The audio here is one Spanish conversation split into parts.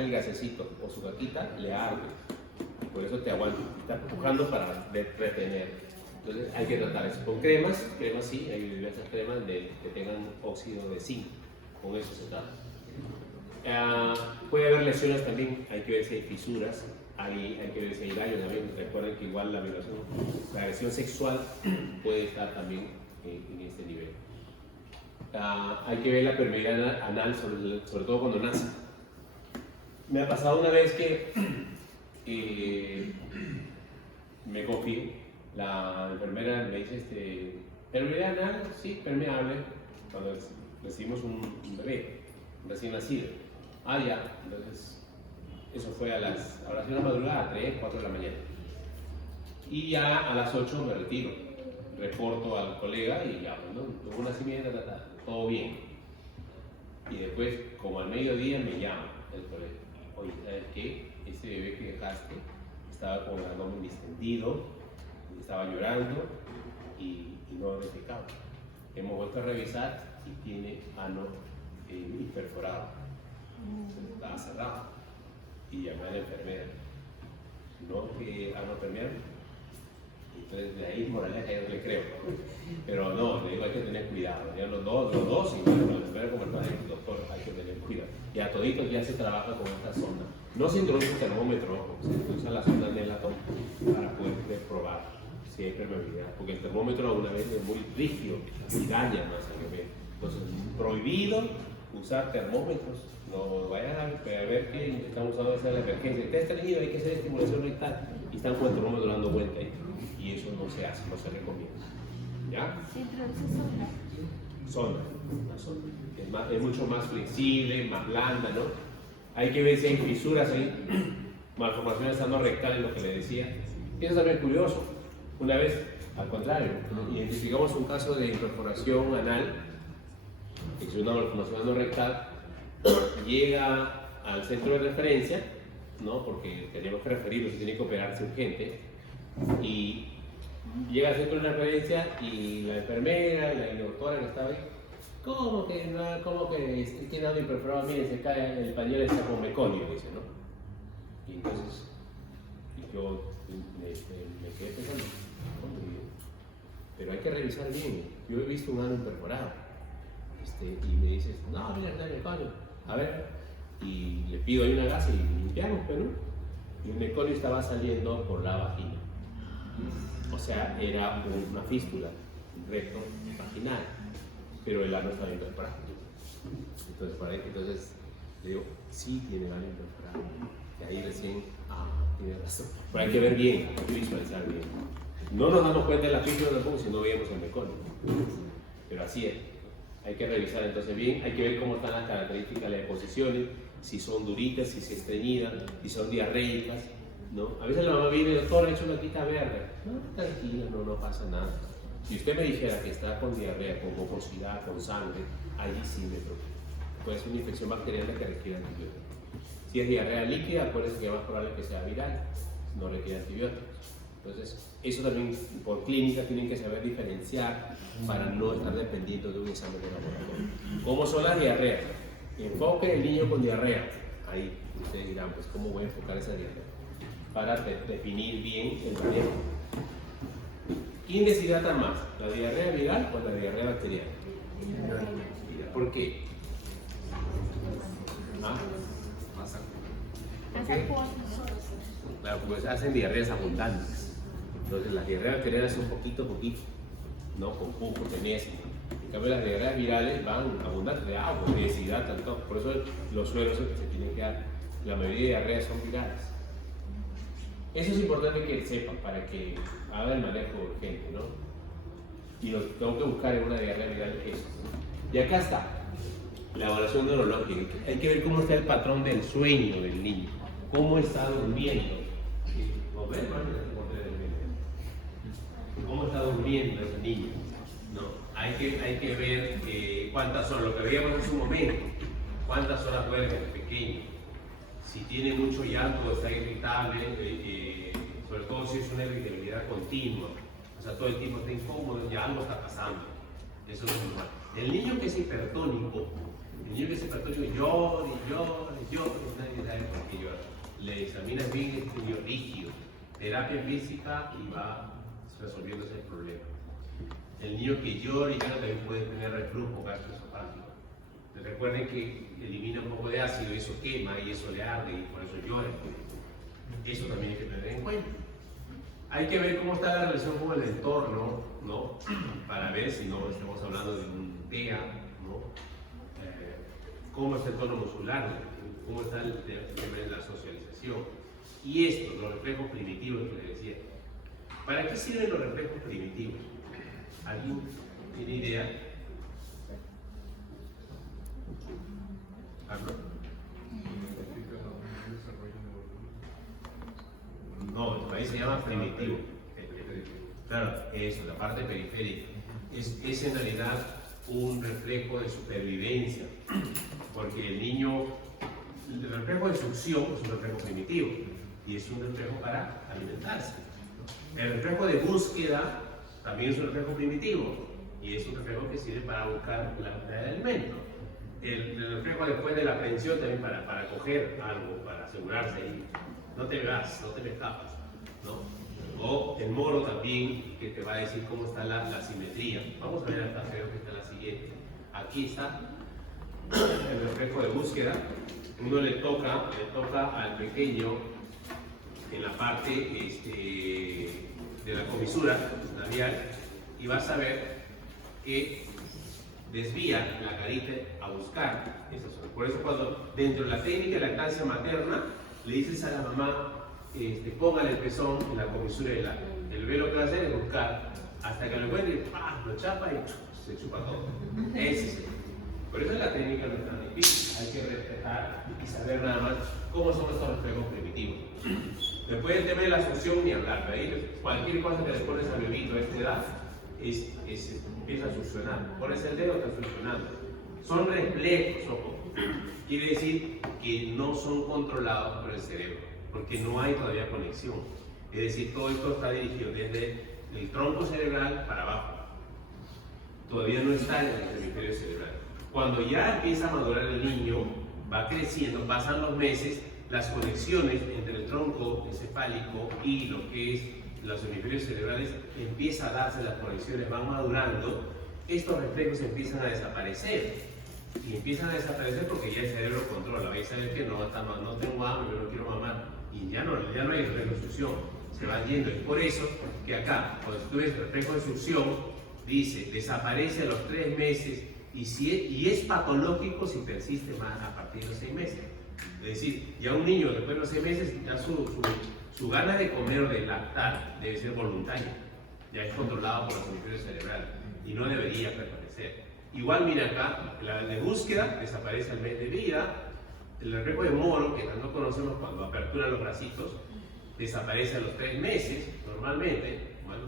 el gasecito o su caquita, le arde. Y por eso te aguanta, está empujando para retener. Entonces hay que tratar eso. Con cremas sí, hay diversas cremas que tengan óxido de zinc. Con eso se trata. Puede haber lesiones también, hay que ver si hay fisuras, hay que ver si hay daño también. Recuerden que igual la violación, la agresión sexual puede estar también en este nivel. Hay que ver la permeabilidad anal, sobre todo cuando nace. Me ha pasado una vez que me confío, la enfermera me dice, permeabilidad anal, sí, permeable, cuando recibimos un bebé recién nacido. Ya, entonces eso fue ahora sí una madrugada, 3, 4 de la mañana. Y ya a las 8 me retiro, reporto al colega y ya, bueno, tuvo un nacimiento, todo bien. Y después, como al mediodía, me llama el colega. Oye, ¿sabes qué? Ese bebé que dejaste estaba con el abdomen distendido, estaba llorando y no defecaba. Hemos vuelto a revisar y tiene ano imperforado. Estaba cerrado. Y llamé a la enfermera. No que ano permeable. Entonces de ahí moraleja ya no le creo. Pero no, le digo hay que tener cuidado. Ya los dos y bueno, la enfermera como el doctor, hay que tener cuidado. Y a toditos ya se trabaja con esta sonda. No se introduce el termómetro, se usa la sonda Nelaton para poder probar si hay permeabilidad. Porque el termómetro una vez es muy rígido y daña más al bebé. Entonces, prohibido usar termómetros. No vayan a ver que están usando esa la emergencia. Está estreñido, hay que hacer estimulación rectal y están con el termómetro dando vuelta ahí. Y eso no se hace, no se recomienda. ¿Ya? ¿Se introduce sonda? Sonda, una sonda. Es mucho más flexible, más blanda, ¿no? Hay que ver si hay fisuras ahí, malformaciones anorrectales, lo que le decía. Y eso también es curioso. Una vez, al contrario, identificamos un caso de perforación anal, que es una malformación anorrectal, llega al centro de referencia, ¿no? Porque teníamos que referirlo, si tiene que operarse urgente, y llega al centro de referencia y la enfermera, la doctora que estaba ahí, ¿cómo que tiene algo imperforado? Miren, se cae el pañuelo, está con meconio, dice, ¿no? Y entonces yo me quedé pensando, pero hay que revisar bien. Yo he visto un ano imperforado y me dice, no, mira, está el meconio. A ver, y le pido ahí una gasa y limpiamos, pero y el meconio estaba saliendo por la vagina. O sea, era una fístula, un recto vaginal, pero el ano estaba imperforado. Entonces le digo, sí tiene el ano imperforado. Y ahí recién, tiene razón. Pero hay que ver bien, hay que visualizar bien. No nos damos cuenta de la fístula tampoco si no veíamos el meconio. Pero así es. Hay que revisar entonces bien, hay que ver cómo están las características de las deposiciones, si son duritas, si se estreñidas, si son diarreicas, ¿no? A veces la mamá viene, doctor, ha hecho una quita verde. No, tranquila, no pasa nada. Si usted me dijera que está con diarrea, con mucosidad, con sangre, allí sí me preocupa. Puede ser una infección bacteriana que requiere antibióticos. Si es diarrea líquida, acuérdense que es más probable que sea viral, no requiere antibióticos. Entonces, eso también por clínica tienen que saber diferenciar para no estar dependiendo de un examen de laboratorio. ¿Cómo son las diarreas? Enfoque el niño con diarrea. Ahí ustedes dirán, pues, ¿cómo voy a enfocar esa diarrea? Para definir bien el manejo. ¿Quién deshidrata más? ¿La diarrea viral o la diarrea bacteriana? ¿Por qué? ¿Por qué? Claro, pues hacen diarreas abundantes. Entonces las diarreas bacterianas son poquito, ¿no? Con jugo, tenés. En cambio las diarreas virales van abundantes de agua, deshidratan todo. Por eso los sueros que se tienen que dar, la mayoría de diarreas son virales. Eso es importante que sepan para que hagan el manejo urgente, ¿no? Y lo tengo que buscar en una diarrea viral eso. Y acá está, la evaluación neurológica. Hay que ver cómo está el patrón del sueño del niño, cómo está durmiendo. ¿Cómo está durmiendo ese niño? ¿No? Hay que ver cuántas son, lo que veíamos en su momento, cuántas son las huelgas del pequeño. Si tiene mucho llanto, está irritable, sobre todo si es una irritabilidad continua, o sea, todo el tiempo está incómodo, ya algo está pasando. Eso es normal. El niño que es hipertónico llora y llora llora, nadie sabe por qué llora. Le examinas bien, es un niño rígido. Terapia física y va resolviéndose el problema. El niño que llora y también puede tener reflujo gastroesofágico. Recuerden que elimina un poco de ácido, eso quema y eso le arde y por eso llora. Eso también hay que tener en cuenta. Hay que ver cómo está la relación con el entorno, ¿no? Para ver si no estamos hablando de un TEA, ¿no? Cómo está el tono muscular, cómo está el tema de la socialización. Y esto, los reflejos primitivos que les decía. ¿Para qué sirven los reflejos primitivos? ¿Alguien tiene idea? ¿Carlos? No, el país se llama primitivo. Claro, eso, la parte periférica. Es en realidad un reflejo de supervivencia, porque el niño, el reflejo de succión es un reflejo primitivo y es un reflejo para alimentarse. El reflejo de búsqueda también es un reflejo primitivo y es un reflejo que sirve para buscar el alimento. El reflejo después de la pensión también para coger algo, para asegurarse y no te vas, no te me escapas, ¿no? O el moro también, que te va a decir cómo está la simetría. Vamos a ver acá, creo que está la siguiente. Aquí está el reflejo de búsqueda. Uno le toca al pequeño en la parte de la comisura labial y vas a ver que desvía la carita a buscar esa zona. Por eso cuando dentro de la técnica de lactancia materna le dices a la mamá, póngale el pezón en la comisura del labio. El bebé lo que va a hacer es buscar hasta que lo encuentre, lo chapa y se chupa todo. Ese es el. Por eso la técnica no es tan difícil. Hay que respetar y saber nada más cómo son estos reflejos primitivos. Después del tema de la succión, ni hablar. De ahí, cualquier cosa que le pones al bebito a esta edad empieza a succionar. Pones el dedo, está succionando. Son reflejos, ojo. Quiere decir que no son controlados por el cerebro, porque no hay todavía conexión. Es decir, todo esto está dirigido desde el tronco cerebral para abajo. Todavía no está en el hemisferio cerebral. Cuando ya empieza a madurar el niño, va creciendo, pasan los meses, las conexiones entre el tronco encefálico y lo que es los hemisferios cerebrales empieza a darse, las conexiones van madurando, estos reflejos empiezan a desaparecer. Y empiezan a desaparecer porque ya el cerebro controla. Vais a ver que no tengo hambre, no quiero mamar. Y ya no hay reflejo de succión, se va yendo. Es por eso que acá, cuando tú ves reflejo de succión, dice, desaparece a los 3 meses y es patológico si persiste más a partir de los 6 meses. Es decir, ya un niño después de los 6 meses, ya su gana de comer o de lactar debe ser voluntaria. Ya es controlado por los hemisferios cerebrales y no debería permanecer. Igual mira acá, la de búsqueda desaparece al mes de vida, el reflejo de Moro, que no conocemos cuando apertura los bracitos, desaparece a los 3 meses, normalmente. Bueno,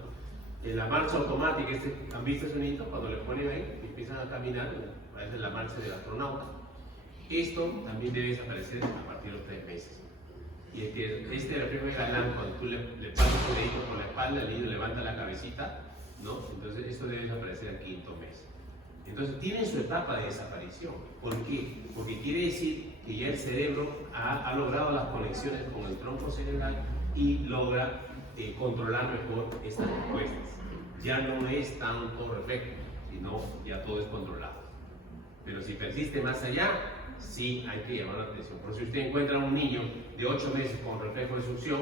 en la marcha automática, ¿han visto ese niño? Cuando le ponen ahí, empiezan a caminar, parece la marcha del astronauta. Esto también debe desaparecer a partir de los 3 meses. Y es que este reflejo de Galán, cuando tú le pasas un dedito por la espalda, el niño levanta la cabecita, ¿no? Entonces esto debe desaparecer al 5.º mes. Entonces tienen su etapa de desaparición. ¿Por qué? Porque quiere decir que ya el cerebro ha logrado las conexiones con el tronco cerebral y logra controlar mejor estas respuestas. Ya no es tanto reflejo, sino ya todo es controlado. Pero si persiste más allá, sí hay que llamar la atención. Por si usted encuentra a un niño de 8 meses con reflejo de succión,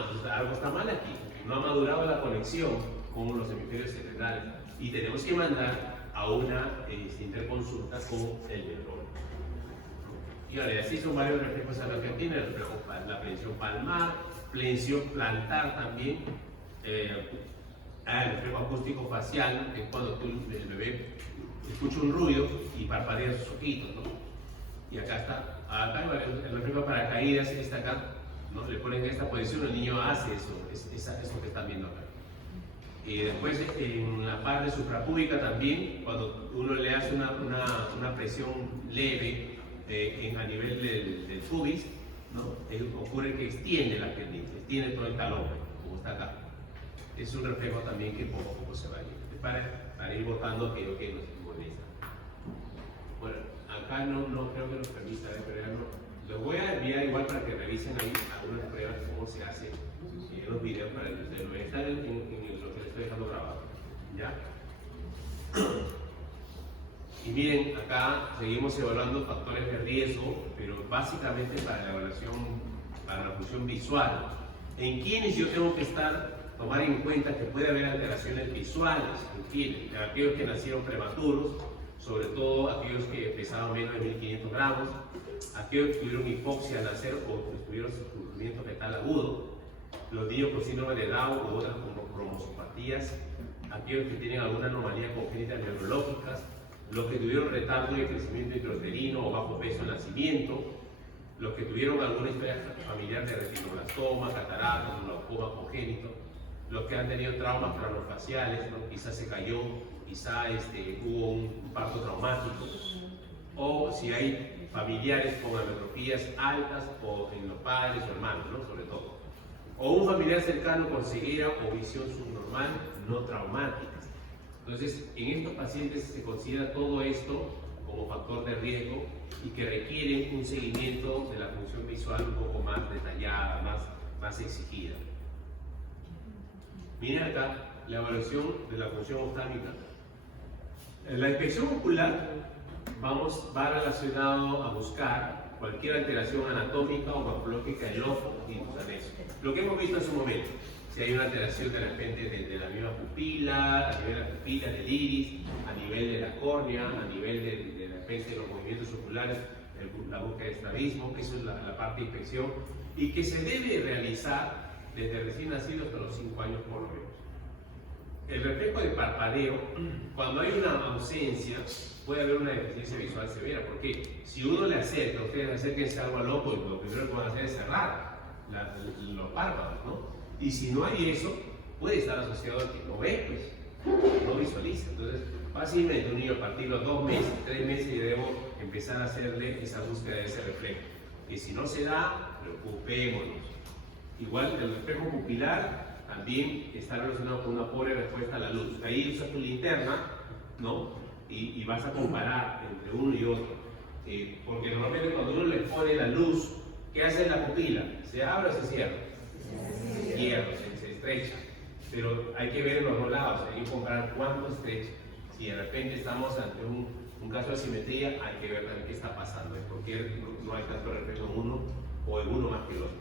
entonces algo está mal aquí. No ha madurado la conexión con los hemisferios cerebrales y tenemos que mandar a una interconsulta con el neurólogo. Y ahora, así son varios reflejos a los que tiene el reflejo, la flexión palmar, flexión plantar también, el reflejo acústico facial, que es cuando el bebé escucha un ruido y parpadea sus ojitos, ¿no? Y acá está, el reflejo para caídas, está acá, ¿no? Le ponen en esta posición, el niño hace eso que están viendo acá. Y después en la parte suprapúbica también, cuando uno le hace una presión leve a nivel del pubis, ¿no? Ocurre que extiende la piernita, extiende todo el talón, como está acá. Es un reflejo también que poco a poco se va a ir, para ir botando aquello que nos molesta. Bueno, acá no creo que nos permita, pero ya no. los voy a enviar igual para que revisen ahí algunas pruebas de cómo se hace en los videos para que ustedes lo vean. Están en lo que les estoy dejando grabado. ¿Ya? Y miren, acá seguimos evaluando factores de riesgo, pero básicamente para la evaluación, para la función visual. ¿En quiénes yo tengo que tomar en cuenta que puede haber alteraciones visuales? ¿En quiénes? En aquellos que nacieron prematuros, sobre todo aquellos que pesaban menos de 1500 gramos, aquellos que tuvieron hipoxia al nacer o que tuvieron sufrimiento fetal agudo, los niños con síndrome de Down u otras como cromosopatías, aquellos que tienen alguna anomalía congénita neurológicas, los que tuvieron retardo de crecimiento intrauterino o bajo peso al nacimiento, los que tuvieron alguna historia familiar de retinoblastoma, catarata, glaucoma congénito, los que han tenido traumas craneofaciales, ¿no? Quizás se cayó, quizás hubo un parto traumático, o si hay familiares con ametropías altas o en los padres o hermanos, ¿no? Sobre todo. O un familiar cercano con ceguera o visión subnormal no traumática. Entonces, en estos pacientes se considera todo esto como factor de riesgo y que requieren un seguimiento de la función visual un poco más detallada, más exigida. Miren acá la evaluación de la función oftálmica. La inspección ocular va relacionado a buscar cualquier alteración anatómica o morfológica del ojo y sus anexos. Lo que hemos visto en su momento, si hay una alteración de repente de la misma pupila, a nivel de la pupila, del iris, a nivel de la córnea, a nivel de repente de los movimientos oculares, la búsqueda de estrabismo, eso es la parte de inspección, y que se debe realizar desde recién nacidos hasta los 5 años por lo menos. El reflejo de parpadeo, cuando hay una ausencia, puede haber una deficiencia visual severa, porque si uno le acerca, ustedes acérquense algo al ojo, lo primero que van a hacer es cerrar los párpados, ¿no? Y si no hay eso, puede estar asociado a que no ve, pues, no visualiza. Entonces, fácilmente un niño a partir de los 2 meses, 3 meses, ya debo empezar a hacerle esa búsqueda de ese reflejo. Y si no se da, preocupémonos. Igual el reflejo pupilar también está relacionado con una pobre respuesta a la luz. Ahí usas tu linterna, ¿no? Y vas a comparar entre uno y otro. Porque normalmente cuando uno le pone la luz, ¿qué hace la pupila? ¿Se abre o se cierra? Se cierra, se estrecha. Pero hay que ver los dos lados, hay que comparar cuánto estrecha. Si de repente estamos ante un caso de asimetría, hay que ver también qué está pasando. ¿Por qué no hay tanto reflejo en uno o en uno más que el otro?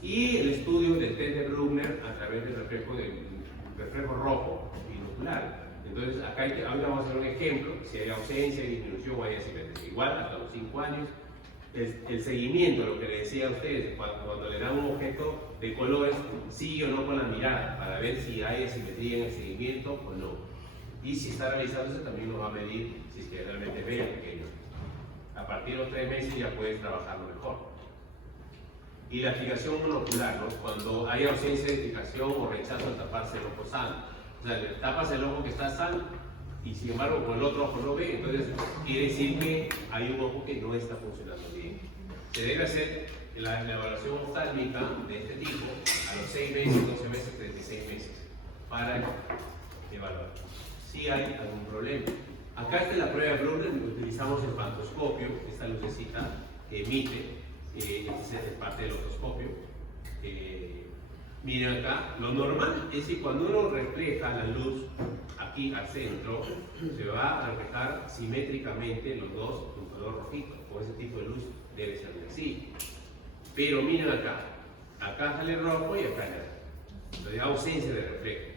Y el estudio del test de Brugner a través del reflejo rojo binocular. Entonces, ahorita vamos a hacer un ejemplo, si hay ausencia, disminución o hay asimetría. Igual, hasta los 5 años, el seguimiento, lo que les decía a ustedes, cuando le dan un objeto de colores, sigue o no con la mirada, para ver si hay asimetría en el seguimiento o no. Y si está realizándose, también nos va a medir si es que realmente ve el pequeño. A partir de los 3 meses ya puedes trabajarlo mejor. Y la fijación monocular, ¿no? Cuando hay ausencia de fijación o rechazo al taparse el ojo sano. O sea, le tapas el ojo que está sano y sin embargo con el otro ojo no ve, entonces quiere decir que hay un ojo que no está funcionando bien. Se debe hacer la evaluación oftálmica de este tipo a los 6 meses, 12 meses, 36 meses para evaluar si hay algún problema. Acá está la prueba de Brugner, utilizamos el pantoscopio, esta lucecita que emite. Este es parte del otoscopio. Miren acá, lo normal es que cuando uno refleja la luz aquí al centro, se va a reflejar simétricamente los dos con color rojito. Con ese tipo de luz debe ser así. Pero miren acá sale rojo y acá no. Entonces hay ausencia de reflejo.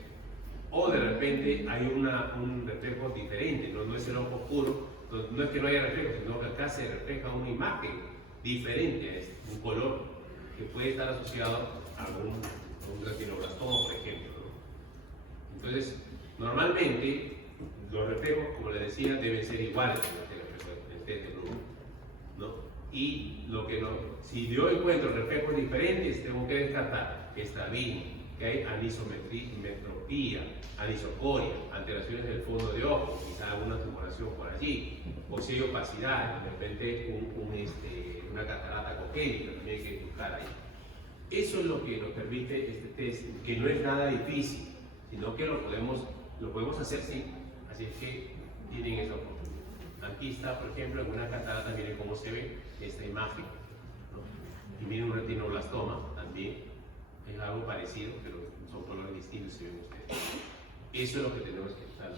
O de repente hay un reflejo diferente, no es el ojo oscuro, no es que no haya reflejo, sino que acá se refleja una imagen diferente a este, un color que puede estar asociado a un retinoblastoma, por ejemplo, ¿no? Entonces, normalmente los reflejos, como les decía, deben ser iguales en el test de Brugner, ¿no? Y si yo encuentro reflejos diferentes, tengo que descartar que está bien, que hay anisometropía, anisocoria, alteraciones del fondo de ojo, quizá alguna tumoración por allí, o si hay opacidad, de repente una catarata congénita, también hay que buscar ahí. Eso es lo que nos permite este test, que no es nada difícil, sino que lo podemos hacer sí, así es que tienen esa oportunidad. Aquí está, por ejemplo, en una catarata, miren cómo se ve esta imagen. retinoblastoma también, es algo parecido, pero son colores distintos si ven ustedes. Eso es lo que tenemos que estar.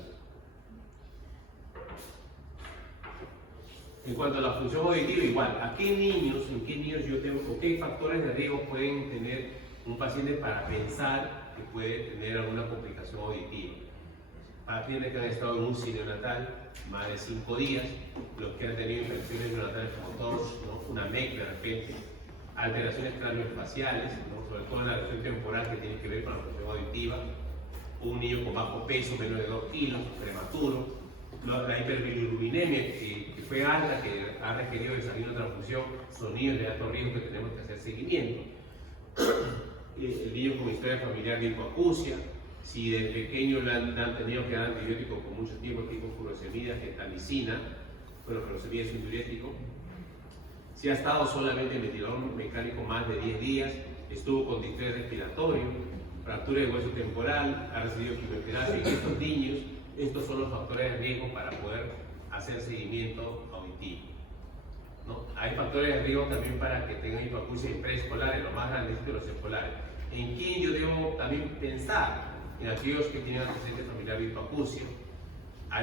En cuanto a la función auditiva, igual, en qué niños yo tengo, o qué factores de riesgo pueden tener un paciente para pensar que puede tener alguna complicación auditiva? Pacientes que han estado en UCI neonatal más de 5 días, los que han tenido infecciones neonatales como tos, ¿no? Una MEC de repente, alteraciones craneofaciales, ¿no? Sobre todo en la región temporal que tiene que ver con la función auditiva, un niño con bajo peso, menos de 2 kilos, prematuro, la hiperbilirubinemia que fue alta, que ha requerido de salir otra función, son niños de alto riesgo que tenemos que hacer seguimiento. El niño con historia familiar de hipoacusia, si de pequeño le han tenido que dar antibióticos por mucho tiempo, tipo furosemida, gentamicina, bueno, furosemida es un diurético. Si ha estado solamente en ventilador mecánico más de 10 días, estuvo con distrés respiratorio, fractura de hueso temporal, ha recibido quimioterapia. En estos niños, estos son los factores de riesgo para poder hacer seguimiento auditivo, ¿no? Hay factores de riesgo también para que tengan hipoacusia en preescolares, los más grandes de los escolares. ¿En quién yo debo también pensar? En aquellos que tienen antecedentes familiares de hipoacusia.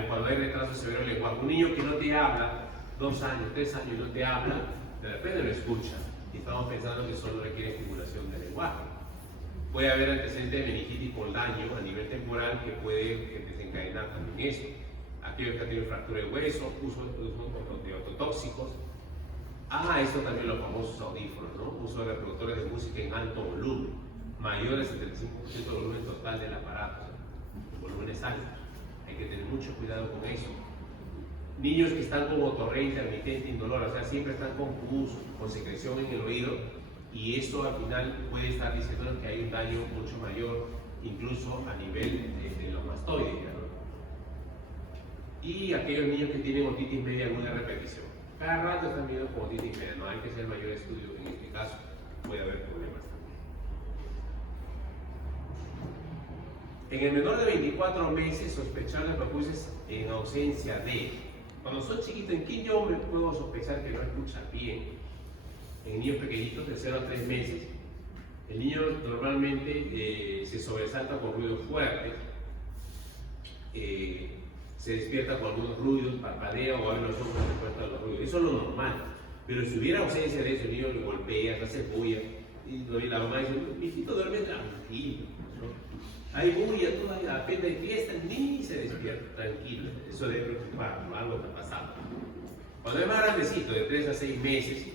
Cuando hay retraso severo del lenguaje, un niño que no te habla, 2 años, 3 años no te habla, de repente lo escucha y estamos pensando que solo requiere estimulación del lenguaje. Puede haber antecedentes de meningitis con daño a nivel temporal que puede desencadenar también eso. Aquellos que han tenido fractura de hueso, uso de ototóxicos. Esto también los famosos audífonos, ¿no? Uso de reproductores de música en alto volumen, mayores del 75% del volumen total del aparato, volúmenes altos. Hay que tener mucho cuidado con eso. Niños que están con otorrea intermitente indolora, o sea, siempre están con pus, con secreción en el oído, y eso al final puede estar diciendo que hay un daño mucho mayor, incluso a nivel de los mastoides, ¿no? Y aquellos niños que tienen otitis media aguda de repetición. Cada rato están viendo con otitis media, no hay que hacer mayor estudio, en este caso puede haber problemas también. En el menor de 24 meses, sospechar de hipoacusia en ausencia de. Cuando son chiquitos, ¿en quién yo me puedo sospechar que no escucha bien? En niños pequeñitos de 0 a 3 meses, el niño normalmente se sobresalta con ruidos fuertes, se despierta con algunos ruidos, parpadea o abre los ojos en respuesta a los ruidos. Eso es lo normal. Pero si hubiera ausencia de eso, el niño le golpea, hace bulla, y la mamá dice, mi hijito duerme tranquilo, ¿no? Hay bulla, toda la pena de fiesta, ni se despierta, tranquilo. Eso debe preocuparlo, algo está pasando. Cuando es más grandecito, de 3 a 6 meses,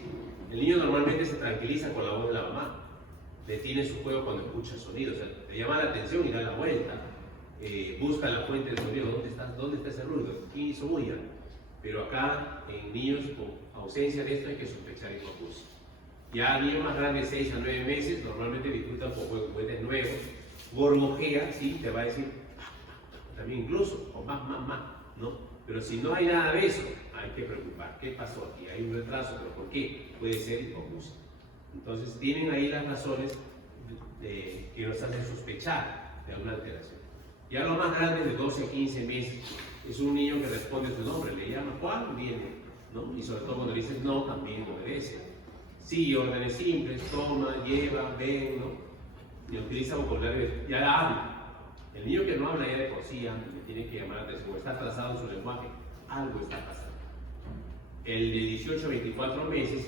el niño normalmente se tranquiliza con la voz de la mamá. Detiene su juego cuando escucha sonidos, o sea, le llama la atención y da la vuelta. Busca la fuente del sonido, ¿dónde está ese ruido? ¿Quién hizo bulla? Pero acá, en niños con ausencia de esto, hay que sospechar hipoacusia. Ya niños más grandes, 6 a 9 meses, normalmente disfrutan con juguetes nuevos, gorgojea, sí, te va a decir, también incluso, o más, ¿no? Pero si no hay nada de eso, hay que preocupar. ¿Qué pasó aquí? Hay un retraso, ¿pero por qué? Puede ser hipoacusia. Entonces, tienen ahí las razones que nos hacen sospechar de alguna alteración. Ya lo más grande, de 12 a 15 meses, es un niño que responde a su nombre, le llama Juan, viene, ¿no? Y sobre todo cuando dices no, también obedece. Sí, órdenes simples, toma, lleva, ven, ¿no? Y utiliza vocabulario, ya habla. El niño que no habla ya de por sí, le tiene que llamar la atención, o está atrasado en su lenguaje, algo está pasando. El de 18 a 24 meses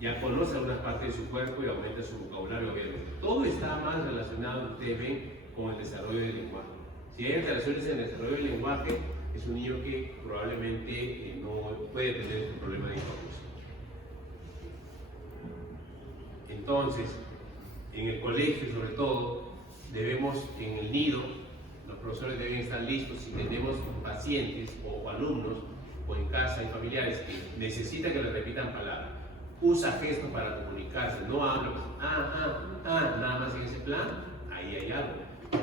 ya conoce algunas partes de su cuerpo y aumenta su vocabulario, obviamente. Todo está más relacionado, ustedes ven, con el desarrollo del lenguaje. Si hay alteraciones en el desarrollo del lenguaje, es un niño que probablemente no puede tener este problema de hipoacusia. Entonces, en el colegio, sobre todo, debemos, en el nido, los profesores deben estar listos si tenemos pacientes o alumnos, o en casa hay familiares que necesitan que le repitan palabras. Usa gestos para comunicarse, no habla, nada más en ese plan, ahí hay algo.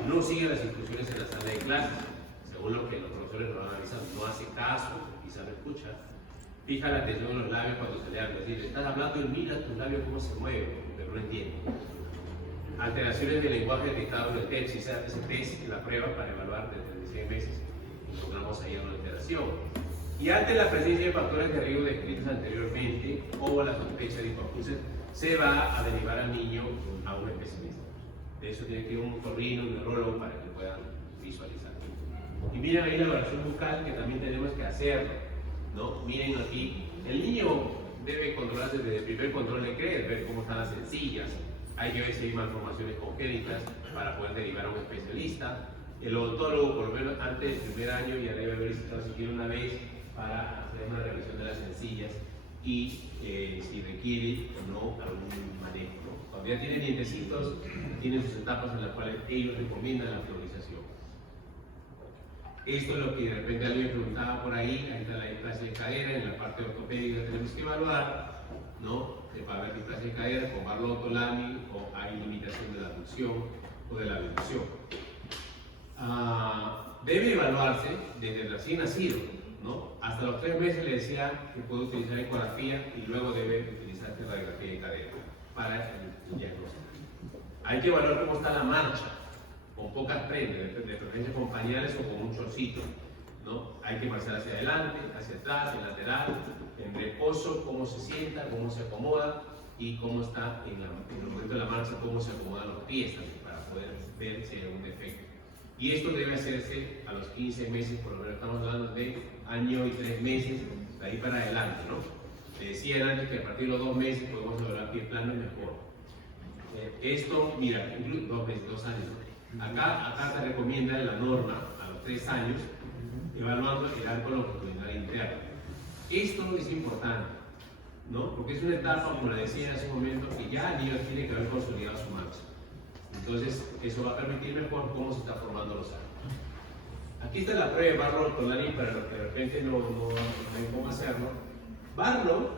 No sigue las instrucciones en la sala de clases, según lo que los profesores nos van avisando, no hace caso, quizá no escucha. Fija la atención en los labios cuando se le habla, es decir, estás hablando y mira tus labios cómo se mueven, pero no entiende. Alteraciones del lenguaje detectados en el TEPS, ese test en la prueba para evaluar desde 16 meses, encontramos ahí una alteración. Y ante la presencia de factores de riesgo descritos anteriormente o la sospecha de hipoacusia, se va a derivar al niño a un especialista. De eso tiene que ir un otorrino, un neurólogo para que puedan visualizar. Y miren ahí la evaluación bucal que también tenemos que hacerlo, ¿no? Miren aquí, el niño debe controlarse desde el primer control de CREER, ver cómo están las encías. Hay que ver si hay malformaciones congénitas para poder derivar a un especialista. El odontólogo, por lo menos antes del primer año, ya debe haber visitado siquiera una vez para hacer una revisión de las encías y si requiere o no algún manejo, ¿no? Cuando ya tienen dientecitos, tienen sus etapas en las cuales ellos recomiendan la fluorización. Esto es lo que de repente alguien preguntaba por ahí está la displasia de cadera, en la parte ortopédica tenemos que evaluar, ¿no? Para ver displasia de cadera con Barlotto, Lamy, o hay limitación de la abducción o de la abducción. Debe evaluarse desde el recién nacido, ¿no? Hasta los 3 meses le decía que puede utilizar ecografía y luego debe utilizar radiografía de cadera para el diagnóstico. Hay que evaluar cómo está la marcha, con pocas prendas, de preferencia con pañales o con un chorcito, ¿no? Hay que marchar hacia adelante, hacia atrás, en lateral, en reposo, cómo se sienta, cómo se acomoda y cómo está en el momento de la marcha, cómo se acomodan los pies también, para poder ver si hay algún defecto. Y esto debe hacerse a los 15 meses, por lo menos estamos hablando de año y 3 meses, de ahí para adelante, ¿no? Le decía antes que a partir de los 2 meses podemos lograr pie plano y mejor. Esto, mira, incluso 2 meses, 2 años, ¿no? Acá se recomienda la norma a los 3 años, evaluando el arco longitudinal interno. Esto es importante, ¿no? Porque es una etapa, como le decía en ese momento, que ya el niño tiene que haber consolidado su marcha. Entonces, eso va a permitir mejor cómo se está formando los arcos. Aquí está la prueba de Barlow-Ortolani para los que de repente no saben cómo hacerlo. Barlow,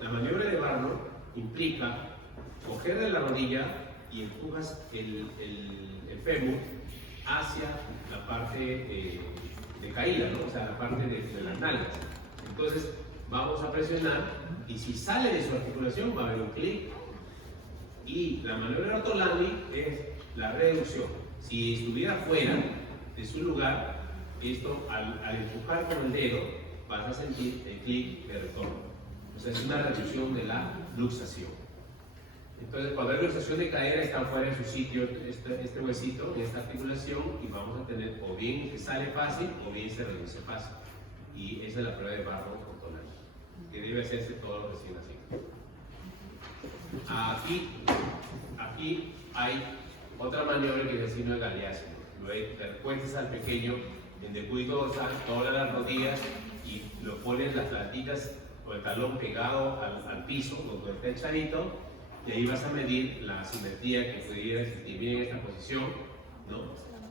la maniobra de Barlow implica coger de la rodilla y empujas el fémur hacia la parte de caída, ¿no? O sea, la parte de las nalgas. Entonces, vamos a presionar y si sale de su articulación va a haber un clic. Y la maniobra de Ortolani es la reducción. Si estuviera fuera de su lugar, esto al empujar con el dedo vas a sentir el clic de retorno. O sea, es una reducción de la luxación. Entonces, cuando hay luxación de cadera, está fuera de su sitio este huesito, esta articulación, y vamos a tener o bien que sale fácil o bien se reduce fácil. Y esa es la prueba de Barlow-Ortolani, que debe hacerse todos los recién nacidos. Aquí hay otra maniobra que es el signo de Galeazzi. Luego te recuestas al pequeño en decúbito dorsal, doblas las rodillas y lo pones las plantitas o el talón pegado al piso, donde está echadito, y ahí vas a medir la asimetría que pudiera existir bien en esta posición, ¿no?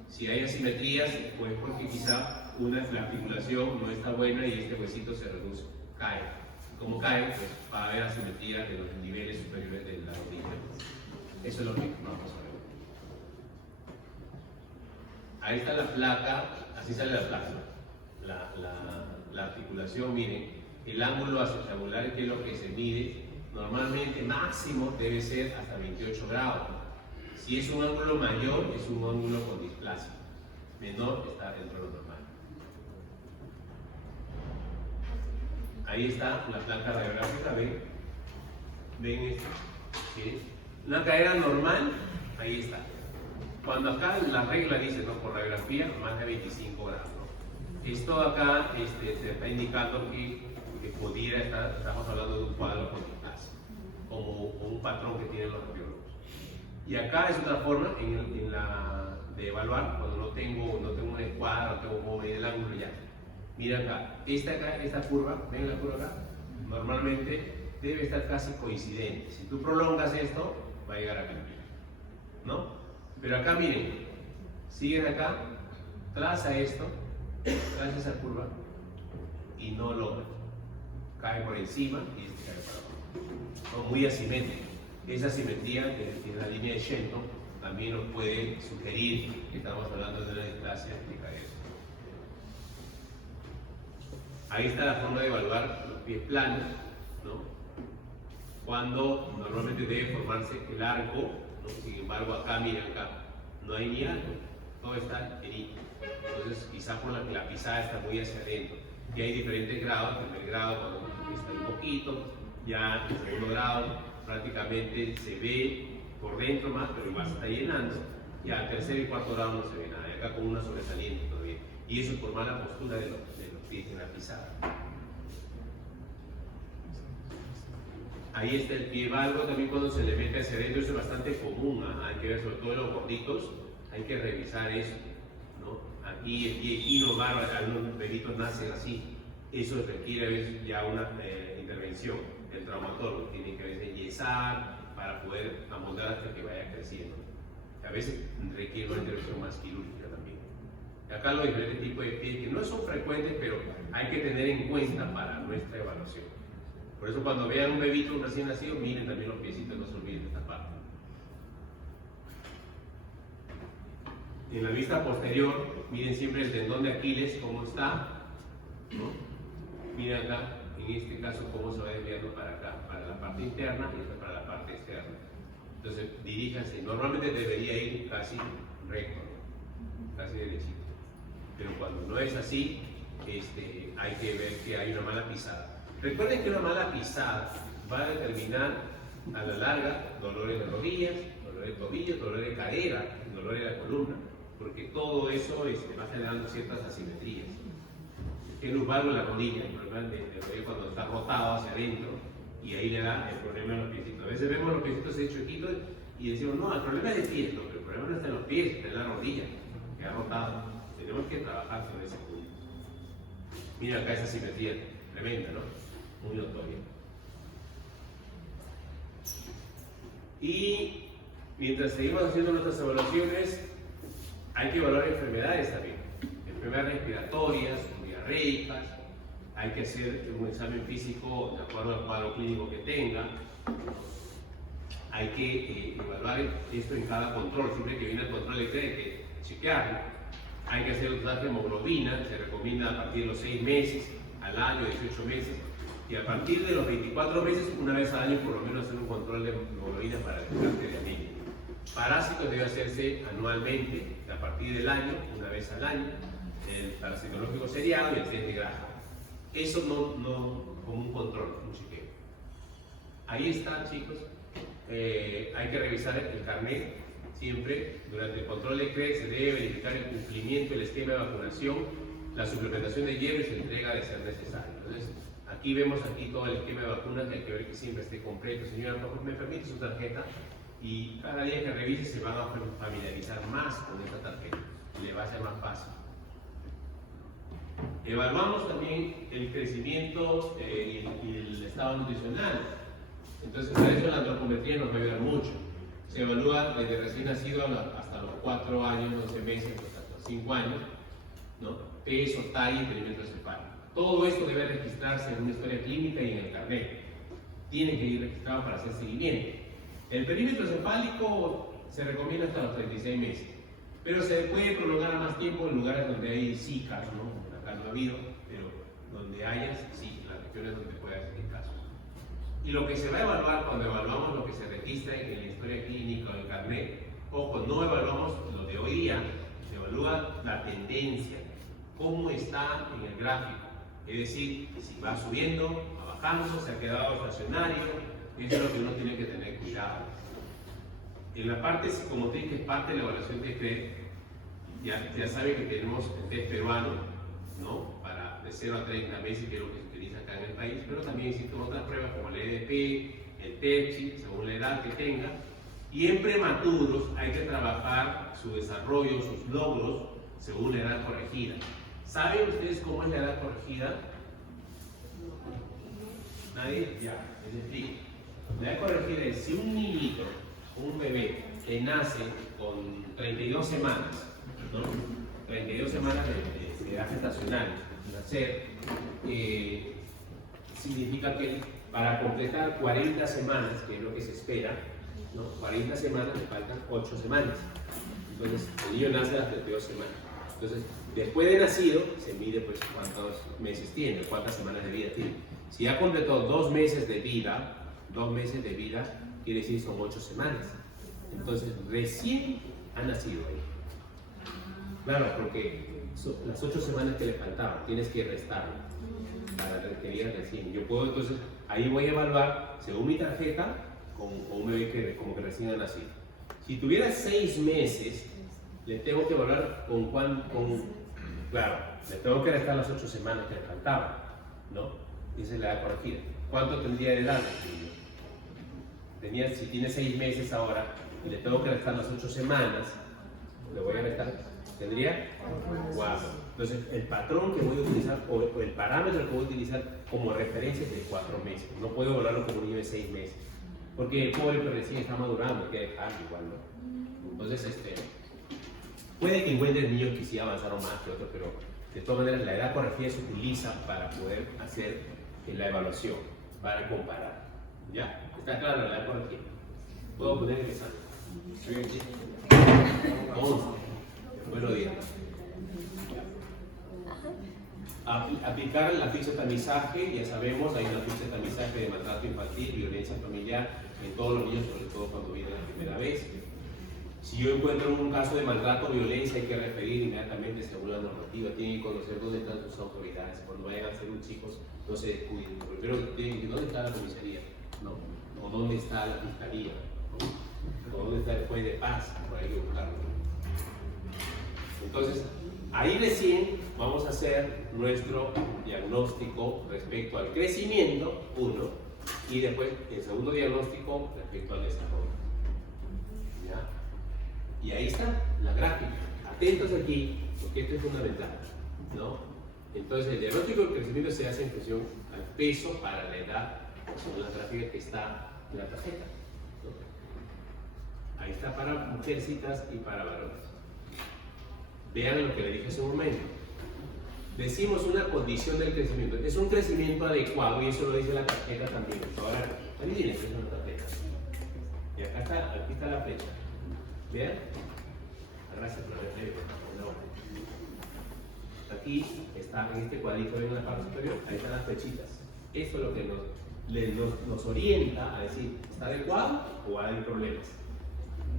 Si hay asimetrías, pues porque quizá la articulación no está buena y este huesito se reduce, cae. Como cae, pues va a haber asimetría de los niveles superiores de la rodilla. Eso es lo que vamos a ver. Ahí está la placa, así sale la placa. La articulación, miren, el ángulo acetabular, que es lo que se mide, normalmente máximo debe ser hasta 28 grados. Si es un ángulo mayor, es un ángulo con displasia. Menor está dentro de lo normal. Ahí está la placa radiográfica, ven esto, ¿sí? Una cadera normal, ahí está. Cuando acá la regla dice, ¿no? Por radiografía, más de 25 grados, ¿no? Esto acá te está indicando que pudiera estar, estamos hablando de un cuadro con displasia, como un patrón que tienen los radiólogos. Y acá es otra forma de evaluar cuando no tengo una escuadra, no tengo cómo medir el ángulo ya. Mira acá, esta curva, ¿ven la curva acá? Normalmente debe estar casi coincidente. Si tú prolongas esto, va a llegar acá, ¿no? Pero acá miren, siguen acá, traza esto, traza esa curva y no logra. Cae por encima y este cae para abajo. ¿No? Muy asimétrico. Esa asimetría que tiene la línea de Shenton también nos puede sugerir que estamos hablando de una displasia de cadera. Ahí está la forma de evaluar los pies planos, ¿no? Cuando normalmente debe formarse el arco, ¿no? Sin embargo, acá, miren acá, no hay ni arco, todo está erito. Entonces, quizá por la pisada está muy hacia adentro. Y hay diferentes grados. El primer grado, cuando está un poquito, Ya en segundo grado prácticamente se ve por dentro más, pero igual se está llenando. Ya tercero y cuarto grado no se ve nada, y acá con una sobresaliente todavía. Y eso es por mala postura de los pies en la pisada. Ahí está el pie valgo también cuando se le mete hacia adentro, eso es bastante común, ¿eh? Hay que ver, sobre todo en los gorditos, hay que revisar eso, ¿no? Aquí el pie equino, barro, algunos bebitos nacen así, eso requiere a veces ya una intervención del traumatólogo, tiene que a veces enyesar para poder amoldar hasta que vaya creciendo. A veces requiere una intervención más quirúrgica también. Acá los diferentes tipos de pies que no son frecuentes, pero hay que tener en cuenta para nuestra evaluación. Por eso cuando vean un bebito recién nacido, miren también los piecitos, no se olviden de esta parte. En la vista posterior, miren siempre el tendón de Aquiles, cómo está, ¿no? Miren acá, en este caso, cómo se va desviando para acá, para la parte interna y esta para la parte externa. Entonces, diríjanse, normalmente debería ir casi recto, ¿no? Casi derechito. Pero cuando no es así, hay que ver que hay una mala pisada. Recuerden que una mala pisada va a determinar a la larga dolores de rodillas, dolores de tobillo, dolores de cadera, dolores de la columna, porque todo eso va generando ciertas asimetrías. El luz valgo en la rodilla, el problema de rodilla cuando está rotado hacia adentro, y ahí le da el problema en los piecitos. A veces vemos los piecitos chuequitos y decimos, no, el problema es de pies, no, pero el problema no está en los pies, está en la rodilla, que ha rotado. Tenemos que trabajar sobre ese punto. Mira acá esa simetría tremenda, ¿no? Muy notoria. Y mientras seguimos haciendo nuestras evaluaciones, hay que evaluar enfermedades también. Enfermedades respiratorias, diarreicas. Hay que hacer un examen físico de acuerdo al cuadro clínico que tenga. Hay que evaluar esto en cada control. Siempre que viene el control de CRE hay que chequearlo. Hay que hacer el test de hemoglobina, se recomienda a partir de los 6 meses, al año, 18 meses. Y a partir de los 24 meses, una vez al año, por lo menos hacer un control de hemoglobina para detectarte de anemia. Parásitos debe hacerse anualmente, a partir del año, una vez al año, el parasitológico seriado y el test de Graham. Eso no como un control, un chequeo. Ahí está, chicos. Hay que revisar el carnet siempre. Durante el control de CRE se debe verificar el cumplimiento del esquema de vacunación, la suplementación de hierro y su entrega de ser necesario. Entonces, aquí vemos todo el esquema de vacunas, que hay que ver que siempre esté completo. Señora, ¿me permite su tarjeta? Y cada día que revise se van a familiarizar más con esta tarjeta, le va a ser más fácil. Evaluamos también el crecimiento y el estado nutricional. Entonces, para eso la antropometría nos va a ayudar mucho. Se evalúa desde recién nacido hasta los 4 años, 12 meses, hasta los 5 años, ¿no? Peso, talla y perímetro cefálico. Todo esto debe registrarse en una historia clínica y en el carnet. Tiene que ir registrado para hacer seguimiento. El perímetro cefálico se recomienda hasta los 36 meses, pero se puede prolongar a más tiempo en lugares donde hay zika, ¿no? Acá no ha habido, pero donde haya, sí, las regiones donde pueda hacer caso. Y lo que se va a evaluar cuando evaluamos lo que se registra en la historia clínica o en el carnet, ojo, no evaluamos lo de hoy día, se evalúa la tendencia, cómo está en el gráfico, es decir, si va subiendo, va bajando, se ha quedado estacionario. Eso es lo que uno tiene que tener cuidado. En la parte psicomotriz, que es parte de la evaluación de CRE, ya sabe que tenemos el test peruano, ¿no? Para de 0 a 30 meses, que es lo que se utiliza acá en el país, pero también existen otras pruebas como el EDP, el TEPSI, según la edad que tenga. Y en prematuros hay que trabajar su desarrollo, sus logros, según la edad corregida. ¿Saben ustedes cómo es la edad corregida? ¿Nadie? Ya, les explico. La edad corregida es si un niñito, un bebé, que nace con 32 semanas, ¿no? 32 semanas de edad gestacional, nacer, significa que para completar 40 semanas, que es lo que se espera, ¿no? 40 semanas le faltan 8 semanas. Entonces, el niño nace a las 32 semanas. Entonces, después de nacido, se mide pues cuántos meses tiene, cuántas semanas de vida tiene. Si ya completó 2 meses de vida, 2 meses de vida, quiere decir son 8 semanas. Entonces, recién ha nacido ahí. Claro, porque las 8 semanas que le faltaban, tienes que restarlo para que diga recién. Yo puedo entonces ahí voy a evaluar, según mi tarjeta, con un bebé que como que recién ha nacido. Si tuviera 6 meses, le tengo que evaluar claro, le tengo que restar las 8 semanas que le faltaban, ¿no? Y esa es la edad corregida. ¿Cuánto tendría de edad el niño? Si tiene 6 meses ahora, y le tengo que restar las 8 semanas, le voy a restar, tendría 4. Entonces, el patrón que voy a utilizar, o el parámetro que voy a utilizar como referencia es de 4 meses. No puedo evaluarlo como un niño de 6 meses. Porque el pobre que recién está madurando, hay que dejarlo igual, ¿no? Entonces, puede que encuentres niños que sí avanzaron más que otros, pero de todas maneras la edad corregida se utiliza para poder hacer la evaluación, para comparar. ¿Ya? ¿Está claro la edad corregida? ¿Puedo poner el examen? Sí. 11. Buenos días. Aplicar la ficha de tamizaje, ya sabemos, hay una ficha de tamizaje de maltrato infantil, violencia familiar en todos los niños, sobre todo cuando vienen la primera vez. Si yo encuentro un caso de maltrato o violencia, hay que referir inmediatamente según la normativa. Tienen que conocer dónde están sus autoridades. Cuando vayan a ser un chicos, no se descuiden. Primero tienen que decir dónde está la comisaría, ¿no? O dónde está la fiscalía, ¿no? O dónde está el juez de paz, por ahí buscarlo. Entonces, ahí recién vamos a hacer nuestro diagnóstico respecto al crecimiento, uno, y después el segundo diagnóstico respecto al desarrollo. ¿Ya? Y ahí está la gráfica. Atentos aquí, porque esto es fundamental, ¿no? Entonces, el diagnóstico del crecimiento se hace en función al peso para la edad, según la gráfica que está en la tarjeta, ¿no? Ahí está para mujercitas y para varones. Vean lo que le dije hace un momento. Decimos una condición del crecimiento. Es un crecimiento adecuado y eso lo dice la tarjeta también. Ahora, adivinen qué es una tarjeta. Y acá está, aquí está la flecha. ¿Vean? Gracias por haber aquí está, en este cuadrito en la parte superior, ahí están las flechitas. Esto es lo que nos orienta a decir, ¿está adecuado o hay problemas?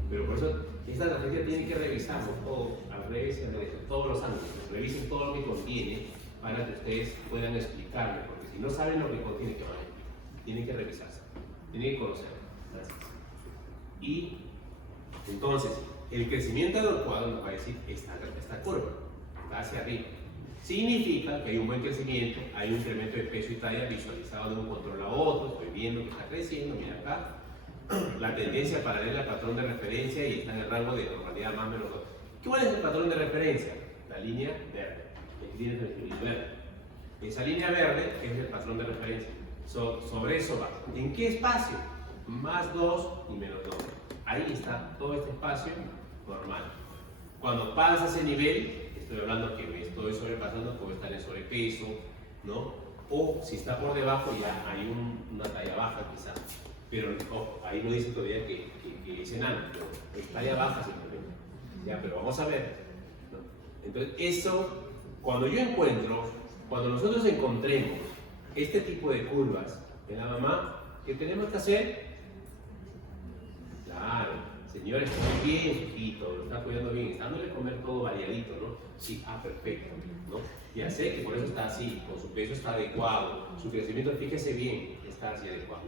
Pero por eso, esta tarjeta tiene que revisarlo todo, al revés y al derecho, todos los ángulos. Revisen todo lo que contiene para que ustedes puedan explicarle, porque si no saben lo que contiene, ¿qué van a explicar? Tienen que revisarse, tienen que conocerlo. Gracias. Y entonces, el crecimiento adecuado nos va a decir esta curva, está hacia arriba. Significa que hay un buen crecimiento, hay un incremento de peso y talla visualizado de un control a otro, estoy viendo que está creciendo, mira acá. La tendencia paralela al patrón de referencia y está en el rango de normalidad más o menos 2. ¿Cuál es el patrón de referencia? La línea verde. Aquí tienes el línea verde. Esa línea verde es el patrón de referencia. Sobre eso va. ¿En qué espacio? Más 2 y menos 2. Ahí está todo este espacio normal. Cuando pasa ese nivel, estoy hablando que me estoy sobrepasando, puedo estar en sobrepeso, ¿no? O si está por debajo, ya hay una talla baja quizás. Pero ahí no dice todavía que es enano, pero es talla baja simplemente. Ya, pero vamos a ver, ¿no? Entonces, eso, cuando nosotros encontremos este tipo de curvas en la mamá, ¿qué tenemos que hacer? Claro, señores, está bien, hijito, lo está cuidando bien, está dándole a comer todo variadito, ¿no? Sí, perfecto, ¿no? Ya sé que por eso está así, con su peso está adecuado, su crecimiento, fíjese bien, está así adecuado.